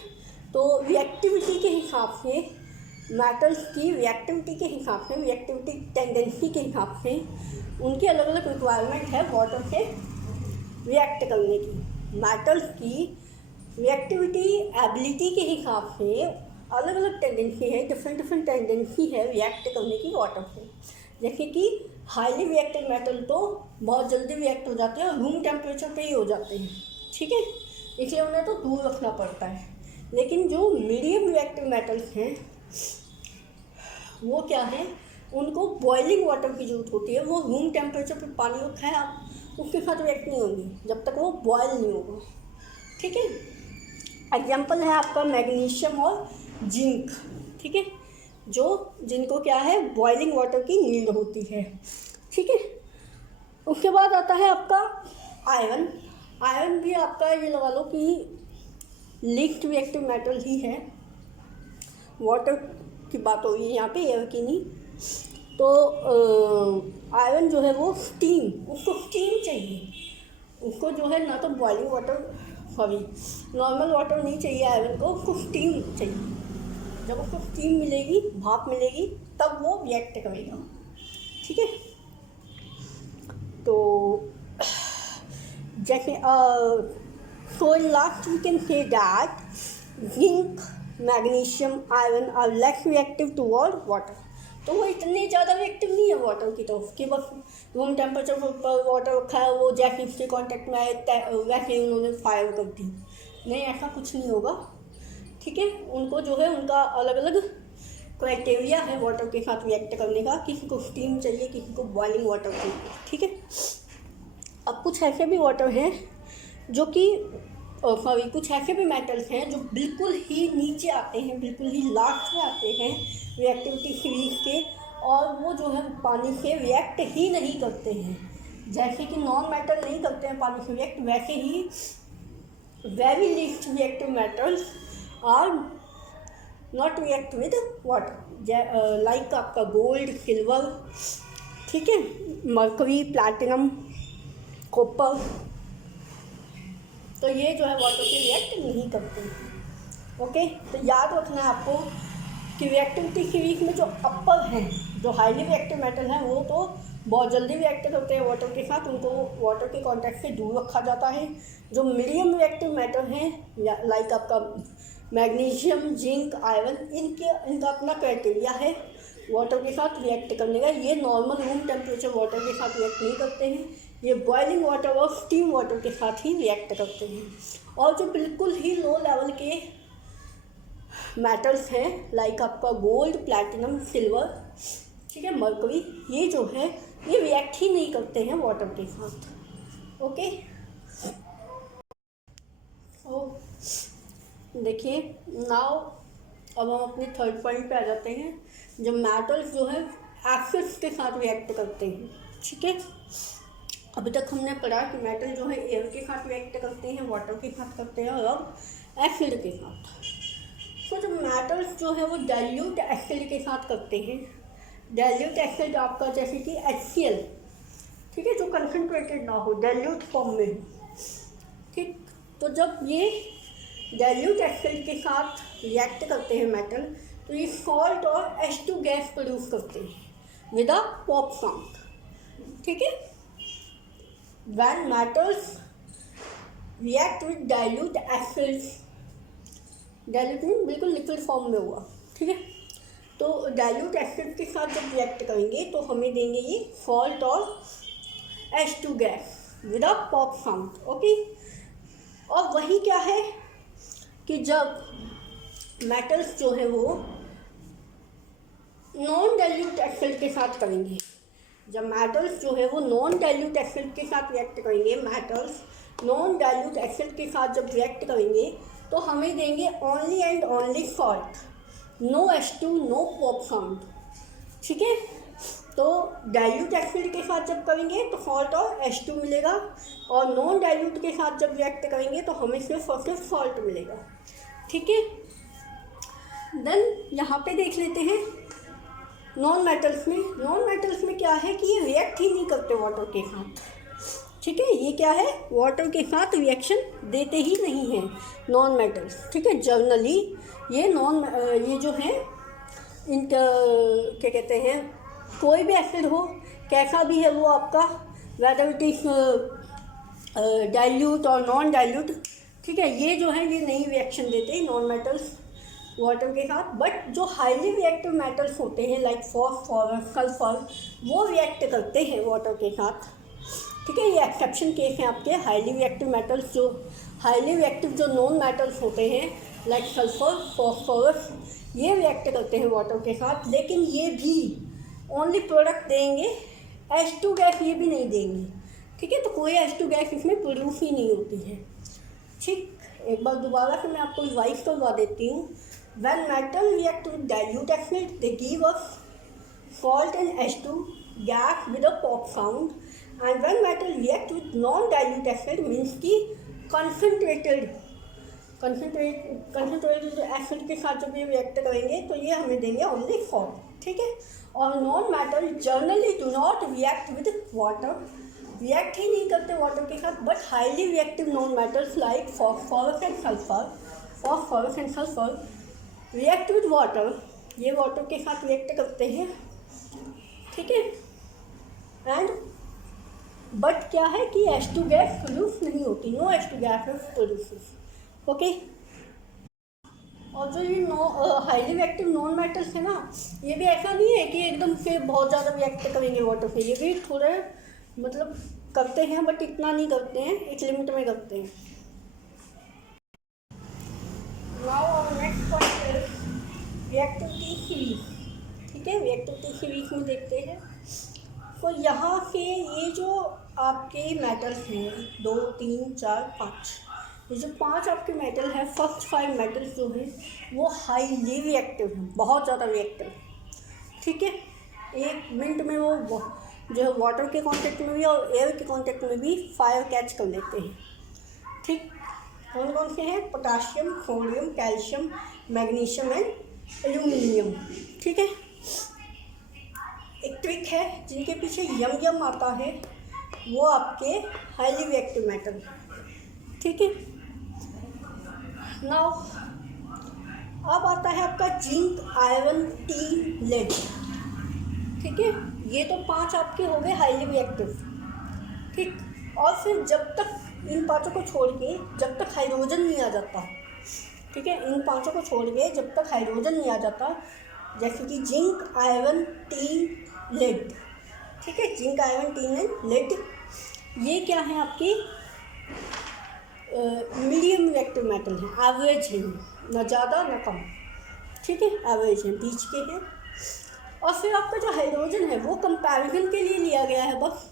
तो रिएक्टिविटी के हिसाब से मेटल्स की रिएक्टिविटी के हिसाब से, रिएक्टिविटी टेंडेंसी के हिसाब से उनकी अलग अलग रिक्वायरमेंट है वाटर से रिएक्ट करने की। मेटल्स की रिएक्टिविटी एबिलिटी के हिसाब से अलग अलग टेंडेंसी है, डिफरेंट टेंडेंसी है रिएक्ट करने की वाटर से। जैसे कि हाईली रिएक्टिव मेटल तो बहुत जल्दी रिएक्ट हो जाते हैं और रूम टेम्परेचर पे ही हो जाते हैं। ठीक है, इसलिए उन्हें तो दूर रखना पड़ता है। लेकिन जो मीडियम रिएक्टिव मेटल्स हैं वो क्या है, उनको बॉइलिंग वाटर की ज़रूरत होती है। वो रूम टेम्परेचर पे पानी रखा है आप, उसके साथ रिएक्ट नहीं होंगी जब तक वो बॉयल नहीं होगा। ठीक है, एग्जाम्पल है आपका मैग्नीशियम और जिंक। ठीक है, जिनको क्या है बॉइलिंग वाटर की नीड होती है। ठीक है, उसके बाद आता है आपका आयरन। आयरन भी आपका ये लगा लो कि लीस्ट रिएक्टिव मेटल ही है। वाटर की बात हो रही है यहाँ पे, एयर की नहीं। तो आयरन जो है वो उसको स्टीम चाहिए। उसको जो है ना तो boiling water, sorry normal water नहीं चाहिए आयरन को, उसको स्टीम चाहिए। जब उसको स्टीम मिलेगी, भाप मिलेगी, तब वो रिएक्ट करेगा। ठीक है, तो जैसे so in last we can say that zinc, magnesium, iron are less reactive toward water। तो वो इतने ज़्यादा रिएक्टिव नहीं है वाटर की तरफ कि बस रूम टेम्परेचर पर वाटर रखा है, वो जैसे उसके कांटेक्ट में आए वैसे ही उन्होंने फायर कर दी। नहीं, ऐसा कुछ नहीं होगा। ठीक है, उनको जो है उनका अलग अलग क्राइटेरिया है वाटर के साथ रिएक्ट करने का। किसी को स्टीम चाहिए, किसी को बॉइलिंग वाटर चाहिए। ठीक है, अब कुछ ऐसे भी वाटर हैं जो कि कुछ ऐसे भी मेटल्स हैं जो बिल्कुल ही नीचे आते हैं, बिल्कुल ही लास्ट में आते हैं रिएक्टिविटी सीरीज के, और वो जो है पानी से रिएक्ट ही नहीं करते हैं। जैसे कि नॉन मेटल नहीं करते हैं पानी से रिएक्ट, वैसे ही very least reactive metals are not react with water. Like आपका गोल्ड, सिल्वर, ठीक है, मर्करी, प्लैटिनम, कॉपर, तो ये जो है वाटर से रिएक्ट नहीं करते। ओके, तो याद रखना है आपको कि रिएक्टिविटी सीरीज में जो अपर हैं, जो हाईली रिएक्टिव मेटल हैं, वो तो बहुत जल्दी रिएक्ट करते हैं वाटर के साथ, उनको वाटर के कांटेक्ट से दूर रखा जाता है। जो मीडियम रिएक्टिव मेटल हैं लाइक आपका मैग्नीशियम, जिंक, आयरन, इनका अपना क्राइटेरिया है वाटर के साथ रिएक्ट करने का। ये नॉर्मल रूम टेम्परेचर वाटर के साथ रिएक्ट नहीं करते हैं, ये बॉइलिंग वाटर और स्टीम वाटर के साथ ही रिएक्ट करते हैं। और जो बिल्कुल ही लो लेवल के मेटल्स हैं लाइक आपका गोल्ड, प्लैटिनम, सिल्वर, ठीक है, मर्करी, ये जो है ये रिएक्ट ही नहीं करते हैं वाटर के साथ। ओके, देखिए नाउ अब हम अपने थर्ड पॉइंट पे आ जाते हैं। जब मेटल्स जो है एसिड्स के साथ रिएक्ट करते हैं। ठीक है, अभी तक हमने पढ़ा कि मेटल जो है एयर के साथ रिएक्ट करते हैं, वाटर के साथ करते हैं, और अब एसिड के साथ। तो जब मेटल्स जो है वो डाइल्यूट एसिड के साथ करते हैं, डाइल्यूट एसिड आपका जैसे कि HCl, ठीक है, जो कंसनट्रेटेड ना हो, डाइल्यूट फॉर्म में हो। ठीक, तो जब ये डाइल्यूट एसिड के साथ रिएक्ट करते हैं मेटल, तो ये सॉल्ट और H2 गैस प्रोड्यूस करते हैं विद अ पॉप साउंड। ठीक है, when metals react with dilute acids, dilute mean बिल्कुल लिक्विड फॉर्म में हुआ। ठीक है, तो डाइल्यूट एसिड के साथ जब रिएक्ट करेंगे तो हमें देंगे ये सॉल्ट और H2 gas with a pop sound. Okay, और वही क्या है कि जब मेटल्स जो है वो नॉन डाइल्यूट एसिड के साथ करेंगे, जब मेटल्स जो है वो नॉन डाइल्यूट एसिड के साथ रिएक्ट करेंगे, मेटल्स नॉन डाइल्यूट एसिड के साथ जब रिएक्ट करेंगे तो हमें देंगे only and only salt, no H2, no pop sound. ठीक है, तो डाइल्यूट एसिड के साथ जब करेंगे तो सॉल्ट और H2 मिलेगा, और नॉन डाइल्यूट के साथ जब रिएक्ट करेंगे तो हमें सिर्फ और सिर्फ सॉल्ट मिलेगा। ठीक है, देन यहाँ पे देख लेते हैं नॉन मेटल्स में क्या है कि ये रिएक्ट ही नहीं करते वाटर के साथ। ठीक है, ये क्या है, वाटर के साथ रिएक्शन देते ही नहीं हैं नॉन मेटल्स। ठीक है, जनरली ये ये जो है इनका क्या कहते हैं, कोई भी एसिड हो कैसा भी है वो आपका, वेदर इट इज डाइल्यूट और नॉन डाइल्यूट, ठीक है, ये जो है ये नहीं रिएक्शन देते नॉन मेटल्स वाटर के साथ। बट जो हाईली रिएक्टिव मेटल्स होते हैं लाइक फॉस्फोरस, सल्फर, वो रिएक्ट करते हैं वाटर के साथ। ठीक है, ये एक्सेप्शन केस हैं आपके हाईली रिएक्टिव मेटल्स। जो हाईली रिएक्टिव जो नॉन मेटल्स होते हैं लाइक सल्फर, फॉस्फोरस, ये रिएक्ट करते हैं वाटर के साथ, लेकिन ये भी ओनली प्रोडक्ट देंगे, H2 गैस ये भी नहीं देंगे। ठीक है, तो कोई H2 गैस इसमें प्रोड्यूस ही नहीं होती है। ठीक, एक बार दोबारा से मैं आपको रिवाइज करवा देती हूँ। When metal react with dilute acid, they give us salt and H2 gas with a pop sound, and when metal react with non-dilute acid means कि concentrated एसिड के साथ जब ये रिएक्ट करेंगे तो ये हमें देंगे ओनली सॉल्ट। ठीक है, और non metal generally do not react with water, react ही नहीं करते वाटर के साथ, but highly reactive non metals like phosphorus and sulphur react with water, ये वाटर के साथ रिएक्ट करते हैं। ठीक है, एंड बट क्या है कि H2 गैस प्रोड्यूस नहीं होती, no H2 gas produces. Okay, और जो ये हाईली रिएक्टिव नॉन मेटल्स है ना, ये भी ऐसा नहीं है कि एकदम से बहुत ज़्यादा रिएक्ट करेंगे वाटर से, ये भी थोड़े मतलब करते हैं, बट इतना नहीं करते हैं, एक लिमिट में करते हैं। Now our next point is reactivity series. ठीक है, रिएक्टिविटी सीरीज में देखते हैं। तो यहाँ से ये जो आपके मेटल्स हैं 2, 3, 4, 5, ये जो 5 आपके मेटल हैं, फर्स्ट 5 मेटल्स जो हैं वो हाईली रिएक्टिव हैं, बहुत ज़्यादा रिएक्टिव। ठीक है, 1 मिनट में वो जो है वाटर के कांटेक्ट में भी और एयर के कांटेक्ट में भी फायर कैच कर लेते हैं। ठीक, कौन कौन से हैं, potassium, sodium, calcium, magnesium and aluminium. ठीक है, एक ट्रिक है जिनके पीछे यम आता है, वो आपके हाईली रिएक्टिव मेटल। ठीक है, नाउ अब आता है आपका जिंक, आयरन, टीन, लेड। ठीक है, ये तो 5 आपके हो गए हाईली रिएक्टिव। ठीक, और फिर जब तक इन 5 को छोड़ के जब तक हाइड्रोजन नहीं आ जाता, ठीक है, इन 5 को छोड़ के जब तक हाइड्रोजन नहीं आ जाता, जैसे कि जिंक, आयरन, टीन, लेड। ठीक है, zinc, iron, tin and lead, ये क्या है आपकी मीडियम रिएक्टिव मेटल हैं, एवरेज हैं, ना ज़्यादा ना कम। ठीक है, एवरेज हैं, बीच के हैं। और फिर आपका जो हाइड्रोजन है वो कंपैरिजन के लिए लिया गया है बस।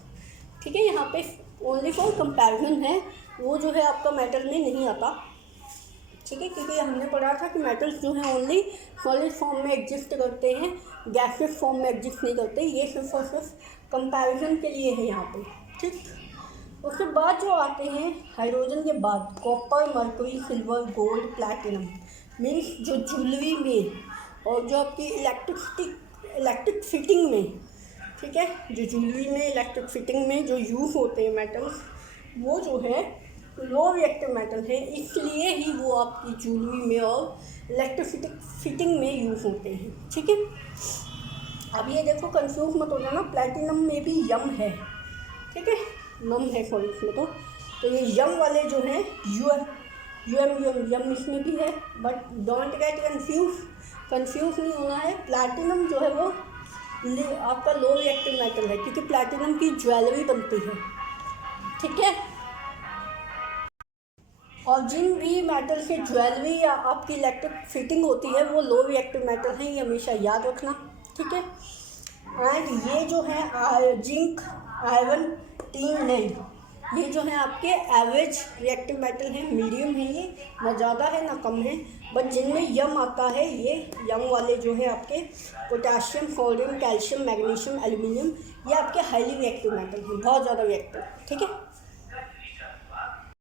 ठीक है, यहाँ पे ओनली फॉर कंपैरिजन है, वो जो है आपका मेटल में नहीं आता। ठीक है, क्योंकि हमने पढ़ा था कि मेटल्स जो हैं ओनली सॉलिड फॉर्म में एग्जिस्ट करते हैं, गैसियस फॉर्म में एग्जिस्ट नहीं करते। ये सिर्फ और सिर्फ कंपैरिजन के लिए है यहाँ पे। ठीक, उसके बाद जो आते हैं हाइड्रोजन के बाद copper, mercury, silver, gold, platinum, means जो ज्वेलरी में और जो आपकी इलेक्ट्रिक फिटिंग में, ठीक है, जो ज्वेलरी में, इलेक्ट्रिक फिटिंग में जो यूज़ होते हैं मेटल्स, वो जो है लो रिएक्टिव मेटल है, इसलिए ही वो आपकी ज्वेलरी में और इलेक्ट्रिक फिटिंग में यूज़ होते हैं। ठीक है, अब ये देखो कंफ्यूज मत हो जाना, प्लैटिनम में भी यम है। ठीक है, नम है सॉरी इसमें तो ये यम वाले जो हैं यम इसमें भी है, बट डोंट गेट कंफ्यूज नहीं होना है। प्लैटिनम जो है वो आपका लो रिएक्टिव मेटल है, क्योंकि प्लैटिनम की ज्वेलरी बनती है। ठीक है, और जिन भी मेटल के ज्वेलरी या आपकी इलेक्ट्रिक फिटिंग होती है वो लो रिएक्टिव मेटल है, ये हमेशा याद रखना। ठीक है, एंड ये जो है जिंक, आयरन, टिन, लेड, ये जो है आपके एवरेज रिएक्टिव मेटल हैं, मीडियम है, ये ना ज़्यादा है ना कम है। बट जिनमें यम आता है, ये यम वाले जो है आपके potassium, sodium, calcium, magnesium, aluminium, ये आपके हाईली रिएक्टिव मेटल हैं, बहुत ज़्यादा रिएक्टिव। ठीक है।